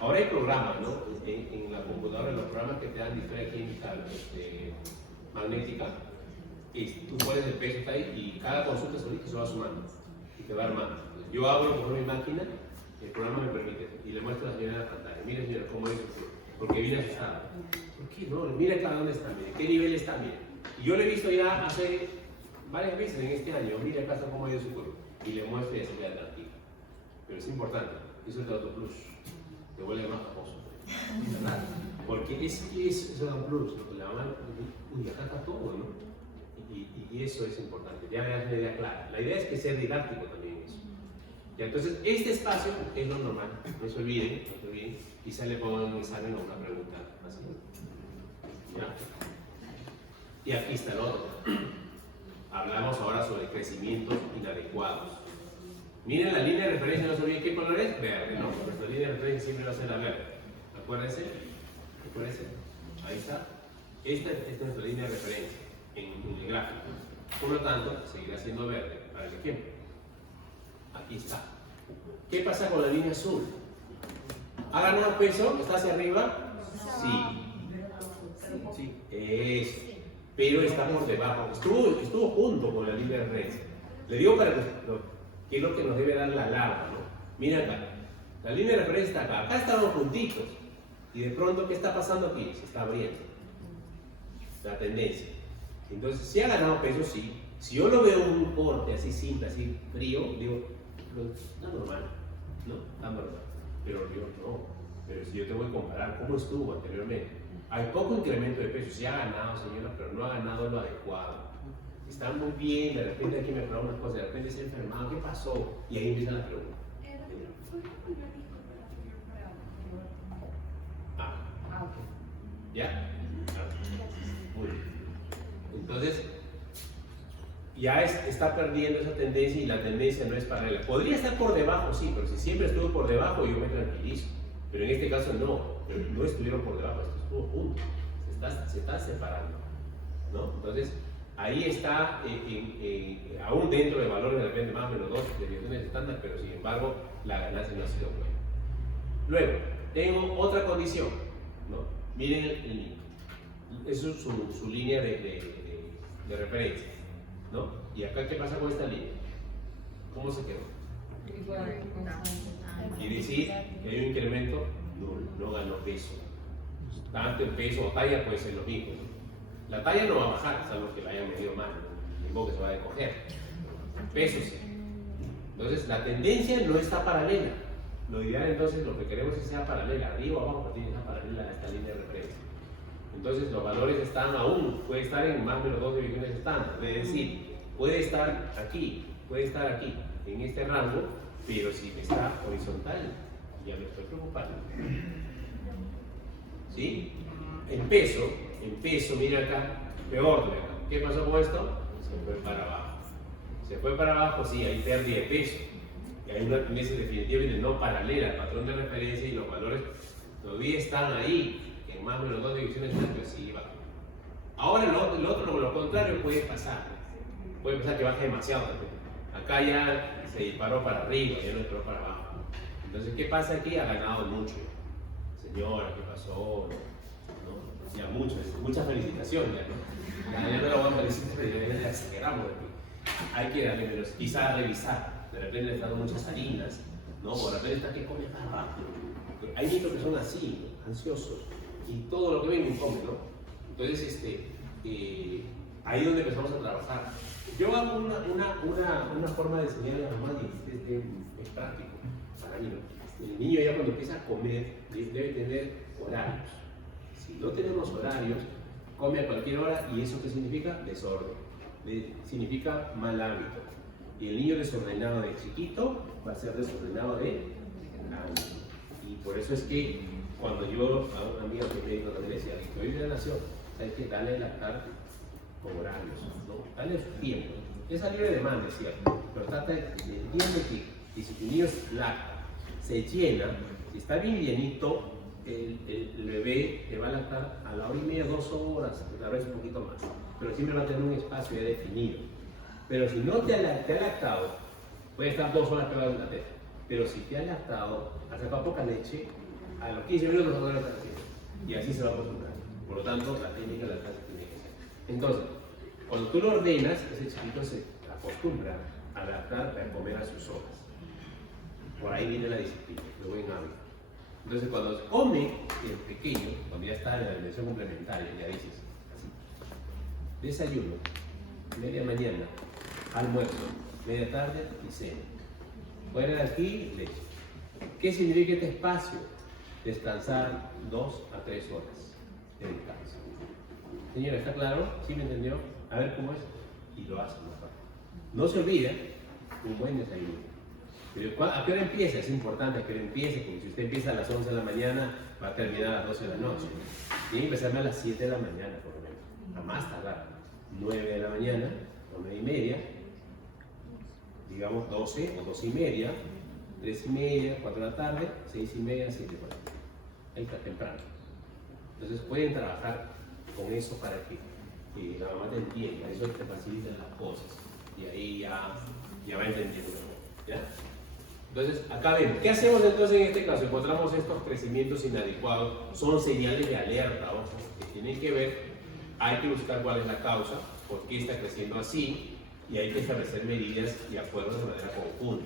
Ahora hay programas, ¿no? En la computadora, los programas que te dan historia clínica magnética, tú pones el peso está ahí y cada consulta solito se va sumando y te va armando. Entonces, yo abro por mi máquina, el programa me permite y le muestro a la señora en la pantalla. Mire, señora, cómo es, porque viene asustado. ¿Por qué? No, mire acá dónde está, mire, qué nivel está, mire. Y yo le he visto ya hace varias veces en este año, mire acá cómo ha ido su curva y le muestro y así le atractiva. Pero es importante, eso es el Auto Plus. Te vuelve más famoso, ¿verdad? Porque es un plus, porque la mamá, uy, acá está todo, ¿no? Y eso es importante, ya me das una idea clara. La idea es que sea didáctico también eso. Ya, entonces, este espacio es lo normal, no se olviden, quizá le pongan un examen o una pregunta así. ¿Ya? Y aquí está el otro. Hablamos ahora sobre crecimientos inadecuados. Miren la línea de referencia, no se olviden qué color es, verde, ¿no? Nuestra línea de referencia siempre va a ser la verde. Acuérdense, ahí está. Esta es nuestra línea de referencia en el gráfico. Por lo tanto, seguirá siendo verde para el ejemplo. Aquí está. ¿Qué pasa con la línea azul? ¿Ha ganado peso? ¿Está hacia arriba? Sí. Sí, es. Pero está por debajo. Estuvo junto con la línea de referencia. Le digo para que es lo que nos debe dar la larga, ¿no? Mira acá. La línea de referencia está acá. Acá estaban juntitos. Y de pronto, ¿qué está pasando aquí? Se está abriendo. La tendencia. Entonces, si ha ganado peso, sí. Si yo lo veo en un corte así simple, así frío, digo, está normal, ¿no? Está normal. Pero yo no. Pero si yo tengo que comparar cómo estuvo anteriormente, hay poco incremento de peso. Sí ha ganado, señora, pero no ha ganado lo adecuado. Está muy bien, de repente aquí me preguntan unas cosas, de repente se ha enfermado, ¿qué pasó? Y ahí empiezan las preguntas. ¿Ya? Muy bien. Entonces, ya está perdiendo esa tendencia y la tendencia no es paralela. Podría estar por debajo, sí, pero si siempre estuvo por debajo, yo me tranquilizo. Pero en este caso no estuvieron por debajo, estuvo junto. Se está separando, ¿no? Entonces, ahí está, aún dentro de valores de repente más o menos 2 desviaciones estándar, pero sin embargo, la ganancia no ha sido buena. Luego, tengo otra condición, ¿no? Miren el niño. Eso es su línea de referencia, ¿no? ¿Y acá qué pasa con esta línea? ¿Cómo se quedó? Quiere decir que hay un incremento, no ganó peso. Tanto en peso o talla puede ser lo mismo, ¿no? La talla no va a bajar, salvo que la hayan medido mal, ni que se va a encoger. Peso sí. Entonces la tendencia no está paralela. Lo ideal entonces, lo que queremos es que sea paralela, arriba o abajo, pero tiene que estar paralela a esta línea de referencia. Entonces los valores están aún, puede estar en más o menos 2 divisiones estándar, es decir, puede estar aquí, en este rango, pero si está horizontal, ya me estoy preocupando. ¿Sí? En peso, mira acá, peor de acá. ¿Qué pasó con esto? Se fue para abajo. Se fue para abajo, sí, hay pérdida de peso. Y hay una tendencia definitivamente no paralela al patrón de referencia y los valores todavía están ahí, en más o menos 2 divisiones, pero sí va. Ahora lo contrario puede pasar. Puede pasar que baje demasiado. Acá ya se disparó para arriba, ya no disparó para abajo. Entonces, ¿qué pasa aquí? Ha ganado mucho. Señora, ¿qué pasó? ¿No? Ya muchas felicitaciones. ¿No? Ya no lo voy a felicitar, pero ya exageramos. Hay que darle menos, quizás revisar. De repente le están dando muchas harinas, ¿no? O de repente está que come más rápido. Hay niños que son así, ¿no? Ansiosos, y todo lo que ven come, ¿no? Entonces, ahí es donde empezamos a trabajar. Yo hago una forma de enseñar a la mamá y es práctico para mí, ¿no? El niño ya cuando empieza a comer debe tener horarios. Si no tenemos horarios, come a cualquier hora y eso ¿qué significa? Desorden. Significa mal hábito. Y el niño desordenado de chiquito va a ser desordenado de grande. Y por eso es que cuando yo a un amigo que me dijo, también decía, que hoy la nación, hay que darle lactar con horarios, ¿no? Dale su tiempo. Esa libre demanda, es cierto, pero trata de entiende que si tu niño lacta, se llena, si está bien llenito, el bebé te va a lactar a la hora y media, 2 horas, tal vez un poquito más, pero siempre va a tener un espacio ya definido. Pero si no te ha lactado, puede estar 2 horas pegado en la teta. Pero si te ha lactado, ha sacado poca leche, a los 15 minutos no va a estar haciendo. Y así se va a acostumbrar. Por lo tanto, la técnica de lactancia tiene que ser. Entonces, cuando tú lo ordenas, ese chiquito se acostumbra a lactar, a comer a sus horas. Por ahí viene la disciplina, el buen hábito. Entonces, cuando come el pequeño, cuando ya está en la alimentación complementaria, ya dices así: desayuno, media mañana, almuerzo, media tarde y cena. Fuera de aquí, leche. ¿Qué significa este espacio? Descansar 2 a 3 horas de descanso. Señora, ¿está claro? ¿Sí me entendió? A ver cómo es. Y lo hace mejor. No se olvide un buen desayuno. Pero ¿a qué hora empieza? Es importante a qué hora empiece, porque si usted empieza a las 11 de la mañana, va a terminar a las 12 de la noche. Tiene que empezar a las 7 de la mañana, por lo menos. A más tardar. 9 de la mañana, o 9 y media, digamos 12 o 12 y media, 3 y media, 4 de la tarde, 6 y media, 7 por ahí. Ahí está temprano. Entonces pueden trabajar con eso para que la mamá te entienda, eso te facilita las cosas. Y ahí ya va entendiendo mejor. ¿Ya? Entonces, acá vemos, ¿qué hacemos entonces en este caso? Encontramos estos crecimientos inadecuados, son señales de alerta, ojo, que tienen que ver, hay que buscar cuál es la causa, por qué está creciendo así, y hay que establecer medidas y acuerdos de manera conjunta.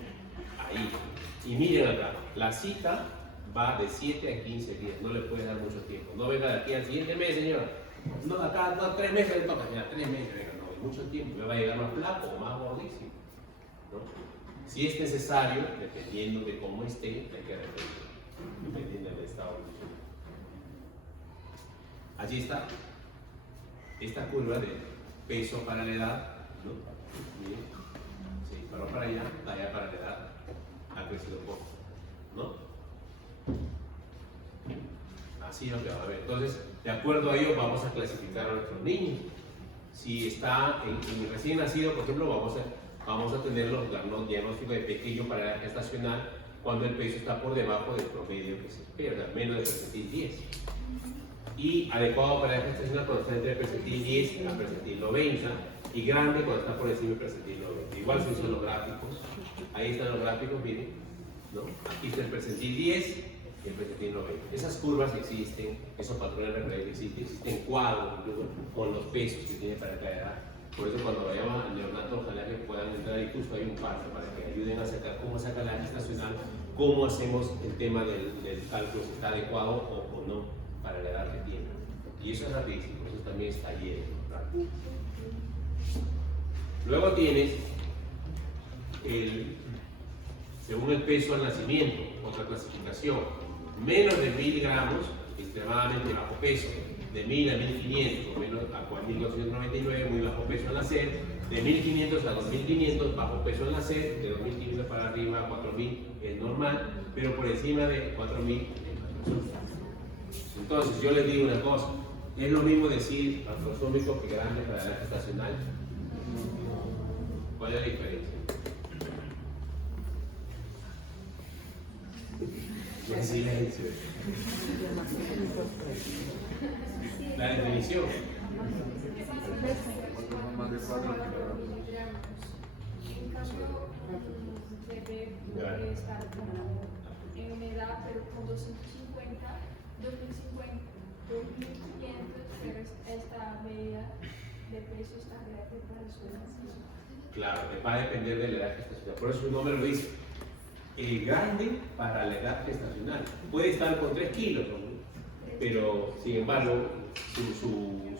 Ahí. Y miren acá, la cita va de 7 a 15 días, no le puede dar mucho tiempo. No venga de aquí al siguiente mes, señora. No, acá no, 3 meses le toca, ya 3 meses, venga, no, hay mucho tiempo, le va a llegar más flaco o más gordísimo, ¿no? Si es necesario, dependiendo de cómo esté, hay que repetir, dependiendo del estado. Allí está esta curva de peso para la edad, ¿no? Miren, se disparó para allá, talla para la edad, ha crecido poco, ¿no? Así es lo que va a ver. Entonces, de acuerdo a ello, vamos a clasificar a nuestros niños. Si está en recién nacido, por ejemplo, vamos a tener los diagnósticos de pequeño para edad gestacional cuando el peso está por debajo del promedio que se espera, menos del percentil 10. Y adecuado para edad gestacional cuando está entre el percentil 10 a percentil 90, y grande cuando está por encima del percentil 90. Igual se usan los gráficos. Ahí están los gráficos, miren, ¿no? Aquí está el percentil 10 y el percentil 90. Esas curvas existen, esos patrones de referencia existen cuadros incluso con los pesos que tiene para cada edad. Por eso cuando vayamos al neonato, ojalá que puedan entrar, incluso hay un parto para que ayuden a sacar cómo sacar la gestacional, cómo hacemos el tema del cálculo, si está adecuado o no para la edad que tiene. Y eso es rapidísimo, eso también está lleno. Luego tienes según el peso al nacimiento, otra clasificación, menos de 1000 gramos, extremadamente bajo peso, de 1000 a 1500, menos a 1499, muy bajo peso al nacer, de 1500 a 2500, bajo peso al nacer, de 2500 para arriba a 4000 es normal, pero por encima de 4000 es macrosómico. Entonces, yo les digo una cosa, es lo mismo decir macrosómico que grande para la edad gestacional. ¿Cuál es la diferencia? El silencio. La definición. En cambio, un bebé puede estar en edad, pero con 250, 2050, 2500, pero esta medida de peso está grande para su edad. Claro, va a depender de la edad gestacional. Por eso su nombre lo dice. El grande para la edad gestacional. Puede estar con 3 kilos, ¿no? Pero sin embargo, su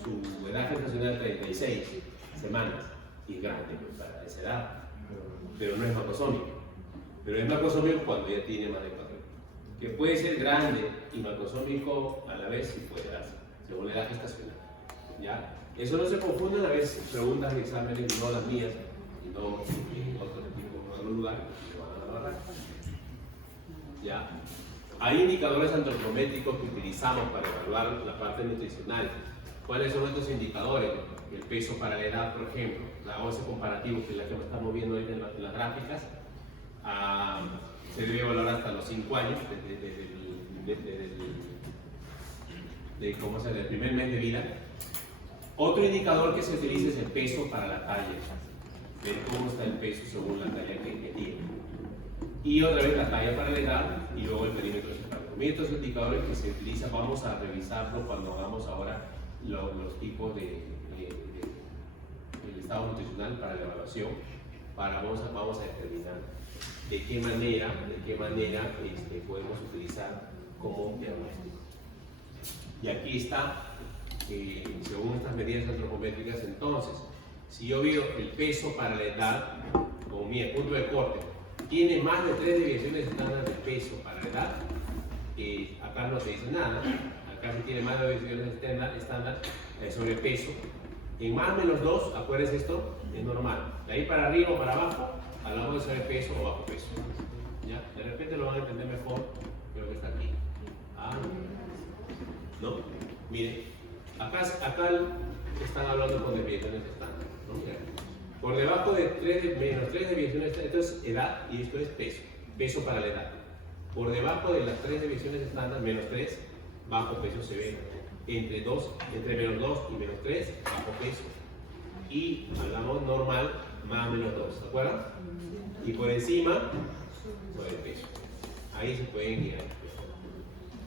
edad gestacional es 36 semanas y es grande para esa edad. Pero no es macrosómico. Pero es macrosómico cuando ya tiene más de 4 años. Que puede ser grande y macrosómico a la vez, si puede darse, según la edad gestacional. ¿Ya? Eso no se confunde, a veces preguntas de exámenes, no las mías, y no otro tipo, en otro lugar, que van a agarrar. ¿Ya? Hay indicadores antropométricos que utilizamos para evaluar la parte nutricional. ¿Cuáles son estos indicadores? El peso para la edad, por ejemplo, la once comparativo, que es la que estamos viendo ahorita en las gráficas, se debe evaluar hasta los 5 años, del primer mes de vida. Otro indicador que se utiliza es el peso para la talla, ver cómo está el peso según la talla que tiene. Y otra vez la talla para la edad y luego el perímetro central. Estos indicadores que se utilizan, vamos a revisarlo cuando hagamos ahora los tipos del estado nutricional para la evaluación, vamos a determinar de qué manera podemos utilizar como diagnóstico. Y aquí está, según estas medidas antropométricas, entonces, si yo veo el peso para la edad, con mi punto de corte, tiene más de 3 desviaciones estándar de peso para la edad, acá no se dice nada, acá si tiene más de desviaciones estándar sobre peso, en más o menos 2, acuérdense esto, es normal, de ahí para arriba o para abajo, hablamos de sobrepeso o bajo peso. ¿Ya? De repente lo van a entender mejor que lo que está aquí. ¿No? Miren, acá están hablando con desviaciones estándar, ¿no? Por debajo de menos 3 desviaciones, esto es edad y esto es peso para la edad. Por debajo de las 3 desviaciones estándar, menos 3, bajo peso severo. Entre menos 2 y menos 3, bajo peso. Y hablamos normal, más o menos 2, ¿de acuerdo? Y por encima sobrepeso. Ahí se pueden guiar,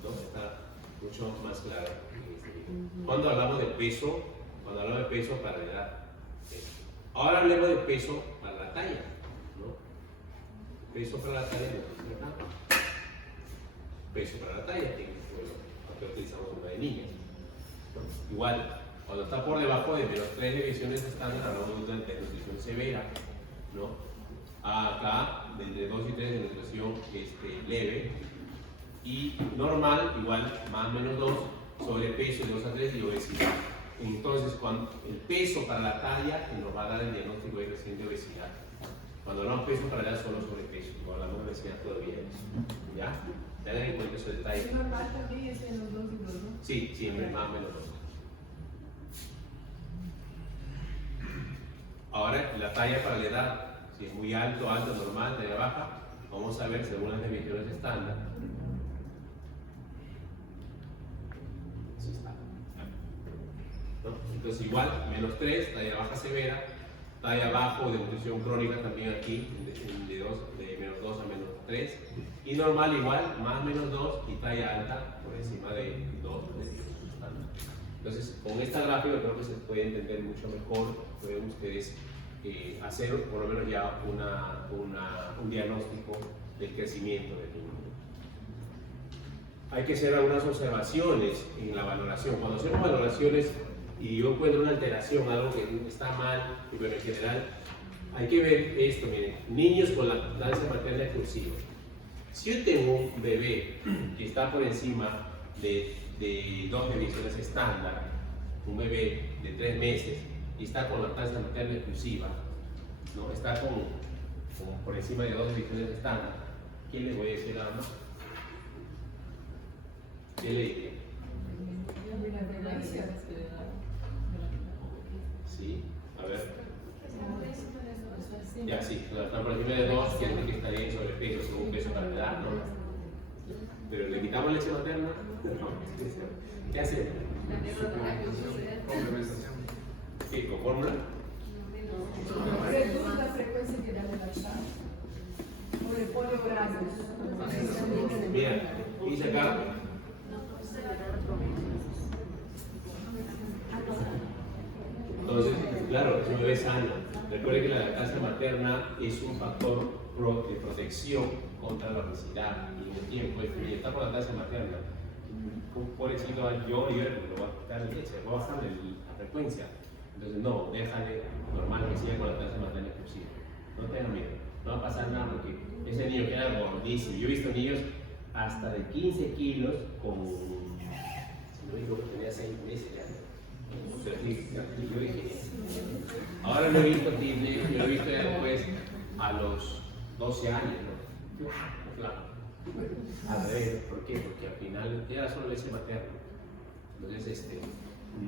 ¿no? Está mucho más claro. Cuando hablamos de peso, para la edad. Ahora hablemos de peso para la talla, ¿no? Peso para la talla, peso para la talla, que utilizamos una de niñas. Igual, cuando está por debajo de menos 3 deviaciones estándar, hablamos de desnutrición severa, ¿no? Acá, de entre 2 y 3 de nutrición leve, y normal, igual, más o menos 2, sobrepeso de 2 a 3 y obesidad. Entonces, cuando el peso para la talla nos va a dar el diagnóstico de creciente obesidad. Cuando hablamos de peso para la edad, solo sobrepeso. Cuando hablamos de obesidad, todavía es. ¿Ya? Tengan en cuenta esos detalles. ¿Es normal también es en los 2 y 2, no? Sí, siempre, más o menos 2. Ahora, la talla para la edad. Si es muy alto, normal, talla baja, vamos a ver según las definiciones estándar. Así está. ¿No? Entonces igual, menos 3, talla baja severa, talla bajo de nutrición crónica también aquí, de menos 2 a menos 3, y normal igual, más menos 2, y talla alta por encima de 2 de estándar. Entonces, con esta gráfica creo que se puede entender mucho mejor, pueden ustedes hacer por lo menos ya un diagnóstico del crecimiento del niño. Hay que hacer algunas observaciones en la valoración. Cuando hacemos valoraciones y yo encuentro una alteración, algo que está mal, y bueno, en general, hay que ver esto, miren, niños con lactancia materna exclusiva. Si yo tengo un bebé que está por encima de 2 deviaciones estándar, un bebé de 3 meses, y está con lactancia materna exclusiva, ¿no? Está por encima de 2 deviaciones estándar, ¿qué le voy a decir a la mamá? ¿Qué le diría? Sí, a ver. Ya, sí, cuando están por encima de 2, quiere decir que estaría en sobrepeso, según peso para la edad, ¿no? Pero le quitamos leche materna, no. ¿Qué hacemos? Complementación. ¿Qué? ¿Con fórmula? Reduce la frecuencia que da de lactar. O le pone horarios. Mira, dice acá. Entonces, claro, es un bebé sano. Recuerde que la lactancia materna es un factor de protección contra la obesidad y en el tiempo, y está por la lactancia materna. Un pobrecito, yo le voy a quitar la leche, voy a bajar la frecuencia. Entonces, no, déjale normal que siga con la lactancia materna exclusiva. No tengan miedo, no va a pasar nada porque ese niño queda gordísimo. Yo he visto niños hasta de 15 kilos con, si no me equivoco, tenía 6 meses ya. O sea, yo dije, ahora lo he visto tiene, yo lo he visto ya después a los 12 años, ¿no? Flaco. A ver, ¿por qué? Porque al final era solo leche materna. Entonces,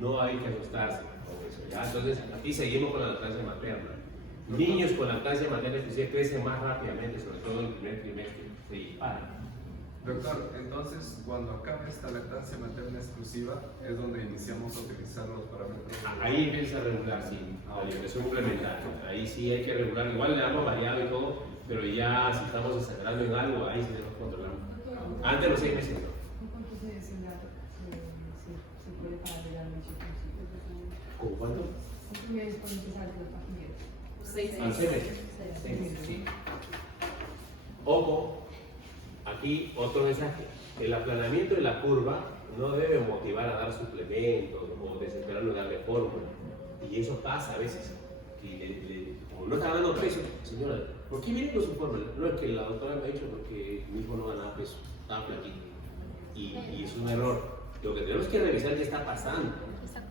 no hay que asustarse con eso, ¿ya? Entonces, aquí seguimos con la lactancia materna. Niños con lactancia materna exclusiva crecen más rápidamente, sobre todo en el primer trimestre, se disparan. Doctor, entonces cuando acabe esta lactancia materna exclusiva es donde iniciamos a utilizar los parámetros. Ahí empieza a regular, sí, la alimentación complementaria. Ahí sí hay que regular, igual le damos variado y todo, pero ya si estamos exagerando en algo, ahí sí debemos controlarlo. Antes de los 6 meses no. ¿Cuánto se puede parar de la leche exclusiva? ¿Con cuánto? ¿Cuántos meses puede empezar la pajilla? 6 A 6 meses. 6 meses, sí. Ojo, aquí otro mensaje. El aplanamiento de la curva no debe motivar a dar suplementos o desesperarlo en darle fórmula. Y eso pasa a veces. Como no está ganando peso, señora, ¿por qué viene con su fórmula? No, es que la doctora me ha dicho porque mi hijo no ganaba peso, estaba flaquito. Y es un error. Lo que tenemos que revisar es qué está pasando.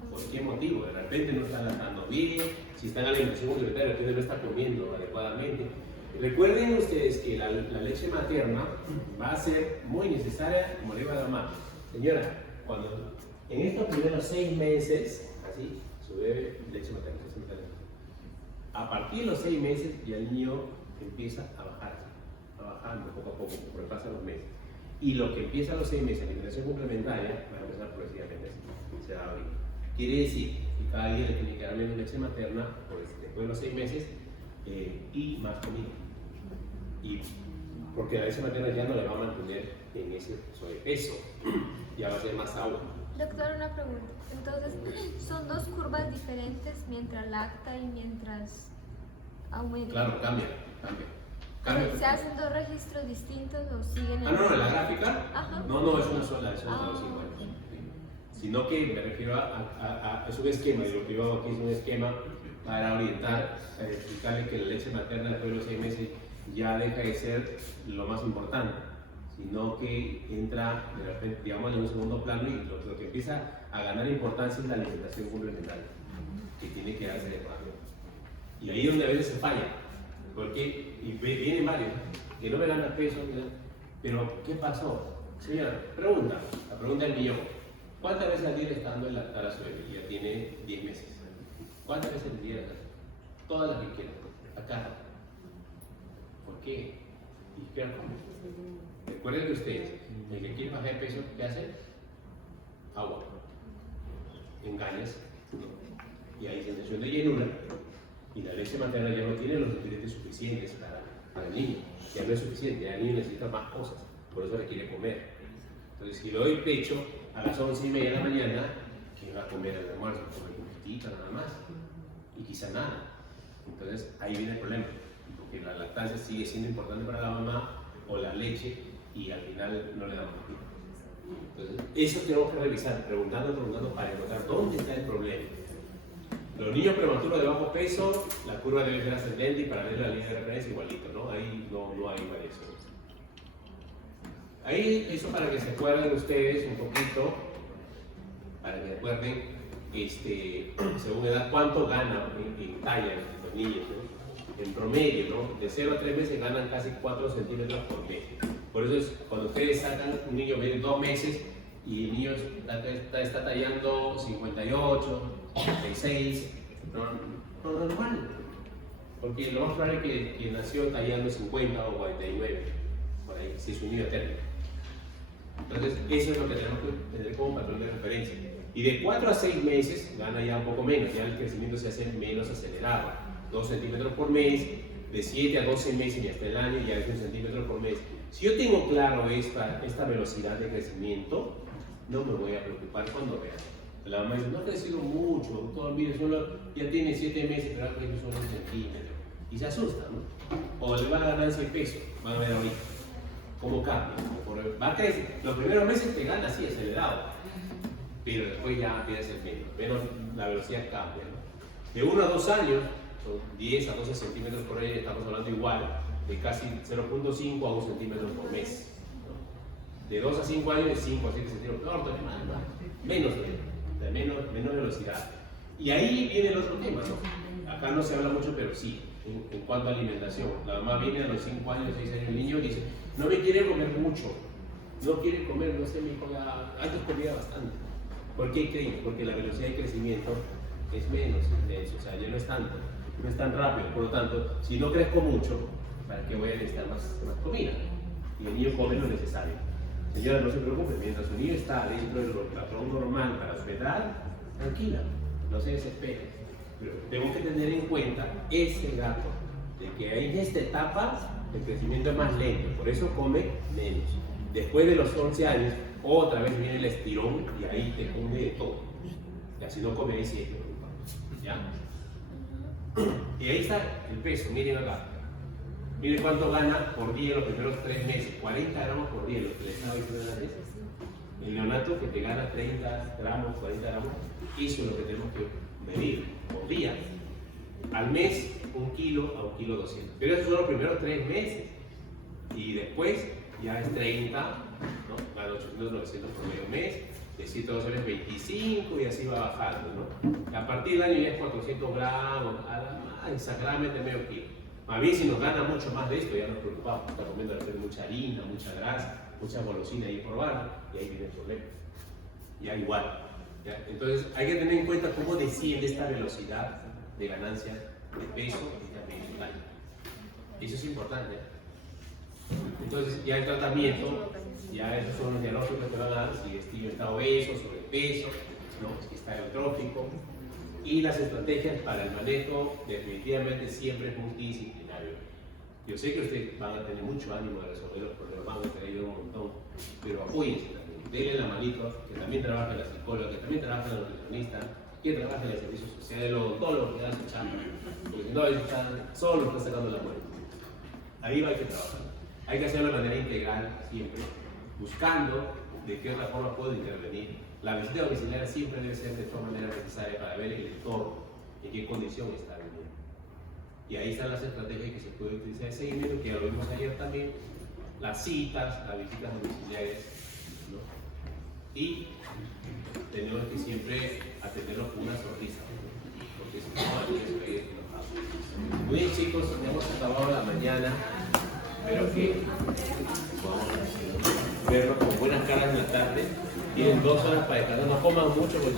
¿Por qué motivo? De repente no está adaptando bien, si está en la alimentación complementaria, de repente no está comiendo adecuadamente. Recuerden ustedes que la leche materna va a ser muy necesaria, como le iba a la mamá. Señora, cuando en estos primeros 6 meses, así, su bebé leche materna. A partir de los 6 meses ya el niño empieza a bajar poco a poco, porque pasan los meses. Y lo que empieza a los 6 meses, la alimentación complementaria, va a empezar progresivamente, se va a abrir. Quiere decir que cada día le tiene que dar menos leche materna, pues, después de los 6 meses, y más comida. Y porque la leche materna ya no le va a mantener en ese sobrepeso, ya va a ser más agua. Doctor, una pregunta. Entonces, ¿son dos curvas diferentes mientras lacta y mientras aumenta? Claro, cambia. ¿Se hacen dos registros distintos o siguen en No, la gráfica, Ajá. no, es una sola, es una de los 5 años. Sí. Sino que me refiero es un esquema, y lo que yo hago aquí es un esquema para orientar, explicarle que la leche materna después de los 6 meses ya deja de ser lo más importante, sino que entra de repente, digamos, en un segundo plano, y lo que empieza a ganar importancia es la alimentación complementaria, que tiene que darse de rápido. Y ahí es donde a veces se falla, porque vienen varios, que no me ganan peso, pero ¿qué pasó? Señora, la pregunta del millón. ¿Cuántas veces al día le está dando el lactar a su bebé? Ya tiene 10 meses. ¿Cuántas veces al día le está? Todas las que quieran, acá. ¿Por qué? ¿Y qué comer? Recuerden que ustedes, el que quiere bajar de peso, ¿qué hace? Agua. Engañas, y hay sensación de llenura, y la leche materna ya no tiene los nutrientes suficientes para el niño. Ya no es suficiente, ya el niño necesita más cosas, por eso requiere comer. Entonces, si le doy pecho a las 11:30 de la mañana, ¿qué va a comer al almuerzo? Comer un poquitito nada más, y quizá nada. Entonces, ahí viene el problema, porque la lactancia sigue siendo importante para la mamá, o la leche, y al final no le damos tiempo. Entonces, eso tenemos que revisar, preguntando para encontrar dónde está el problema. Los niños prematuros de bajo peso, la curva debe ser ascendente, y para ver la línea de referencia igualito, ¿no? Ahí no hay variaciones. Ahí, eso para que se acuerden ustedes un poquito, para que recuerden, según edad, cuánto gana en talla los niños, ¿no? En promedio, ¿no? De 0 a 3 meses ganan casi 4 centímetros por mes. Por eso es cuando ustedes sacan un niño de 2 meses y el niño está tallando 58, 56, no normal. Porque lo más probable es que nació tallando 50 o 49, por ahí, si es un niño térmico. Entonces, eso es lo que tenemos que tener como patrón de referencia. Y de 4 a 6 meses gana ya un poco menos, ya el crecimiento se hace menos acelerado. 2 centímetros por mes, de 7 a 12 meses y hasta el año ya es 1 centímetro por mes. Si yo tengo claro esta velocidad de crecimiento, no me voy a preocupar cuando vea. La mamá dice, no ha crecido mucho, doctor, mire, ya tiene 7 meses, pero ha crecido solo 1 centímetro. Y se asusta, ¿no? O le va a ganar ese peso, van a ver ahorita cómo cambia. Va a crecer, los primeros meses te gana así, acelerado, pero después ya empieza a ser menos la velocidad cambia, ¿no? De 1 a 2 años, son 10 a 12 centímetros por año, estamos hablando igual, de casi 0.5 a 1 centímetro por mes. ¿No? De 2 a 5 años, de 5 a 7 centímetros, menos velocidad. Y ahí viene el otro tema, ¿no? Acá no se habla mucho, pero sí, en cuanto a alimentación. La mamá viene a los 5 años, 6 años, el niño dice, no me quiere comer mucho, no quiere comer, no sé, mi hijo antes comía bastante. ¿Por qué creen? Porque la velocidad de crecimiento es menos intenso, o sea, ya no es tanto, no es tan rápido. Por lo tanto, si no crezco mucho, ¿para qué voy a necesitar más comida? Y el niño come lo necesario. Señora, no se preocupe, mientras su niño está dentro del patrón normal para su edad, tranquila, no se desespere. Pero tengo que tener en cuenta ese dato, de que en esta etapa el crecimiento es más lento, por eso come menos. Después de los 11 años, otra vez viene el estirón y ahí te come de todo. Y así no come, ahí sí, ¿ya? Y ahí está el peso, miren acá. Miren cuánto gana por día los primeros 3 meses, 40 gramos por día, lo que les estaba diciendo antes. El neonato que te gana 30 gramos, 40 gramos, eso es lo que tenemos que medir por día. Al mes, 1 kilo a 1,2 kilos. Pero esos son los primeros 3 meses. Y después ya es 30, ¿no? Gana 800, 900 por medio mes. De 7 a 12 meses, 25 y así va bajando, ¿no? A partir del año ya es 400 gramos, exageradamente medio kilo. Más bien, si nos gana mucho más de esto, ya nos preocupamos. Está comiendo mucha harina, mucha grasa, mucha golosina ahí por barrio, y ahí viene el problema. Ya igual. ¿Ya? Entonces, hay que tener en cuenta cómo desciende esta velocidad de ganancia de peso y también de talla. Eso es importante. Entonces, ya el tratamiento, ya esos son los diagnósticos que van a dar: si el niño está obeso, sobrepeso, ¿no? Si está eutrófico. Y las estrategias para el manejo definitivamente siempre es multidisciplinario. Yo sé que ustedes van a tener mucho ánimo de resolver los problemas, van a tener un montón, pero apóyense también, denle la manito, que también trabaja la psicóloga, que también trabaja la nutricionista, que trabaja en el servicio social, el odontólogo que da su chamba, porque si no, ellos están solos, están sacando la muerte. Ahí hay que trabajar. Hay que hacerlo de manera integral siempre, buscando de qué otra forma puedo intervenir. La visita domiciliaria siempre debe ser de todas maneras necesaria para ver el entorno, en qué condición está viviendo. Y ahí están las estrategias que se puede utilizar de seguimiento, que ya lo vimos ayer también, las citas, las visitas domiciliarias, ¿no? Y tenemos que siempre atenderlos con una sonrisa, ¿no? Porque si no, hay que despedir enojado. Muy bien, chicos, ya hemos acabado la mañana. Espero que podamos vernos con buenas caras en la tarde. Tienen 2 horas para descansar, no coman mucho porque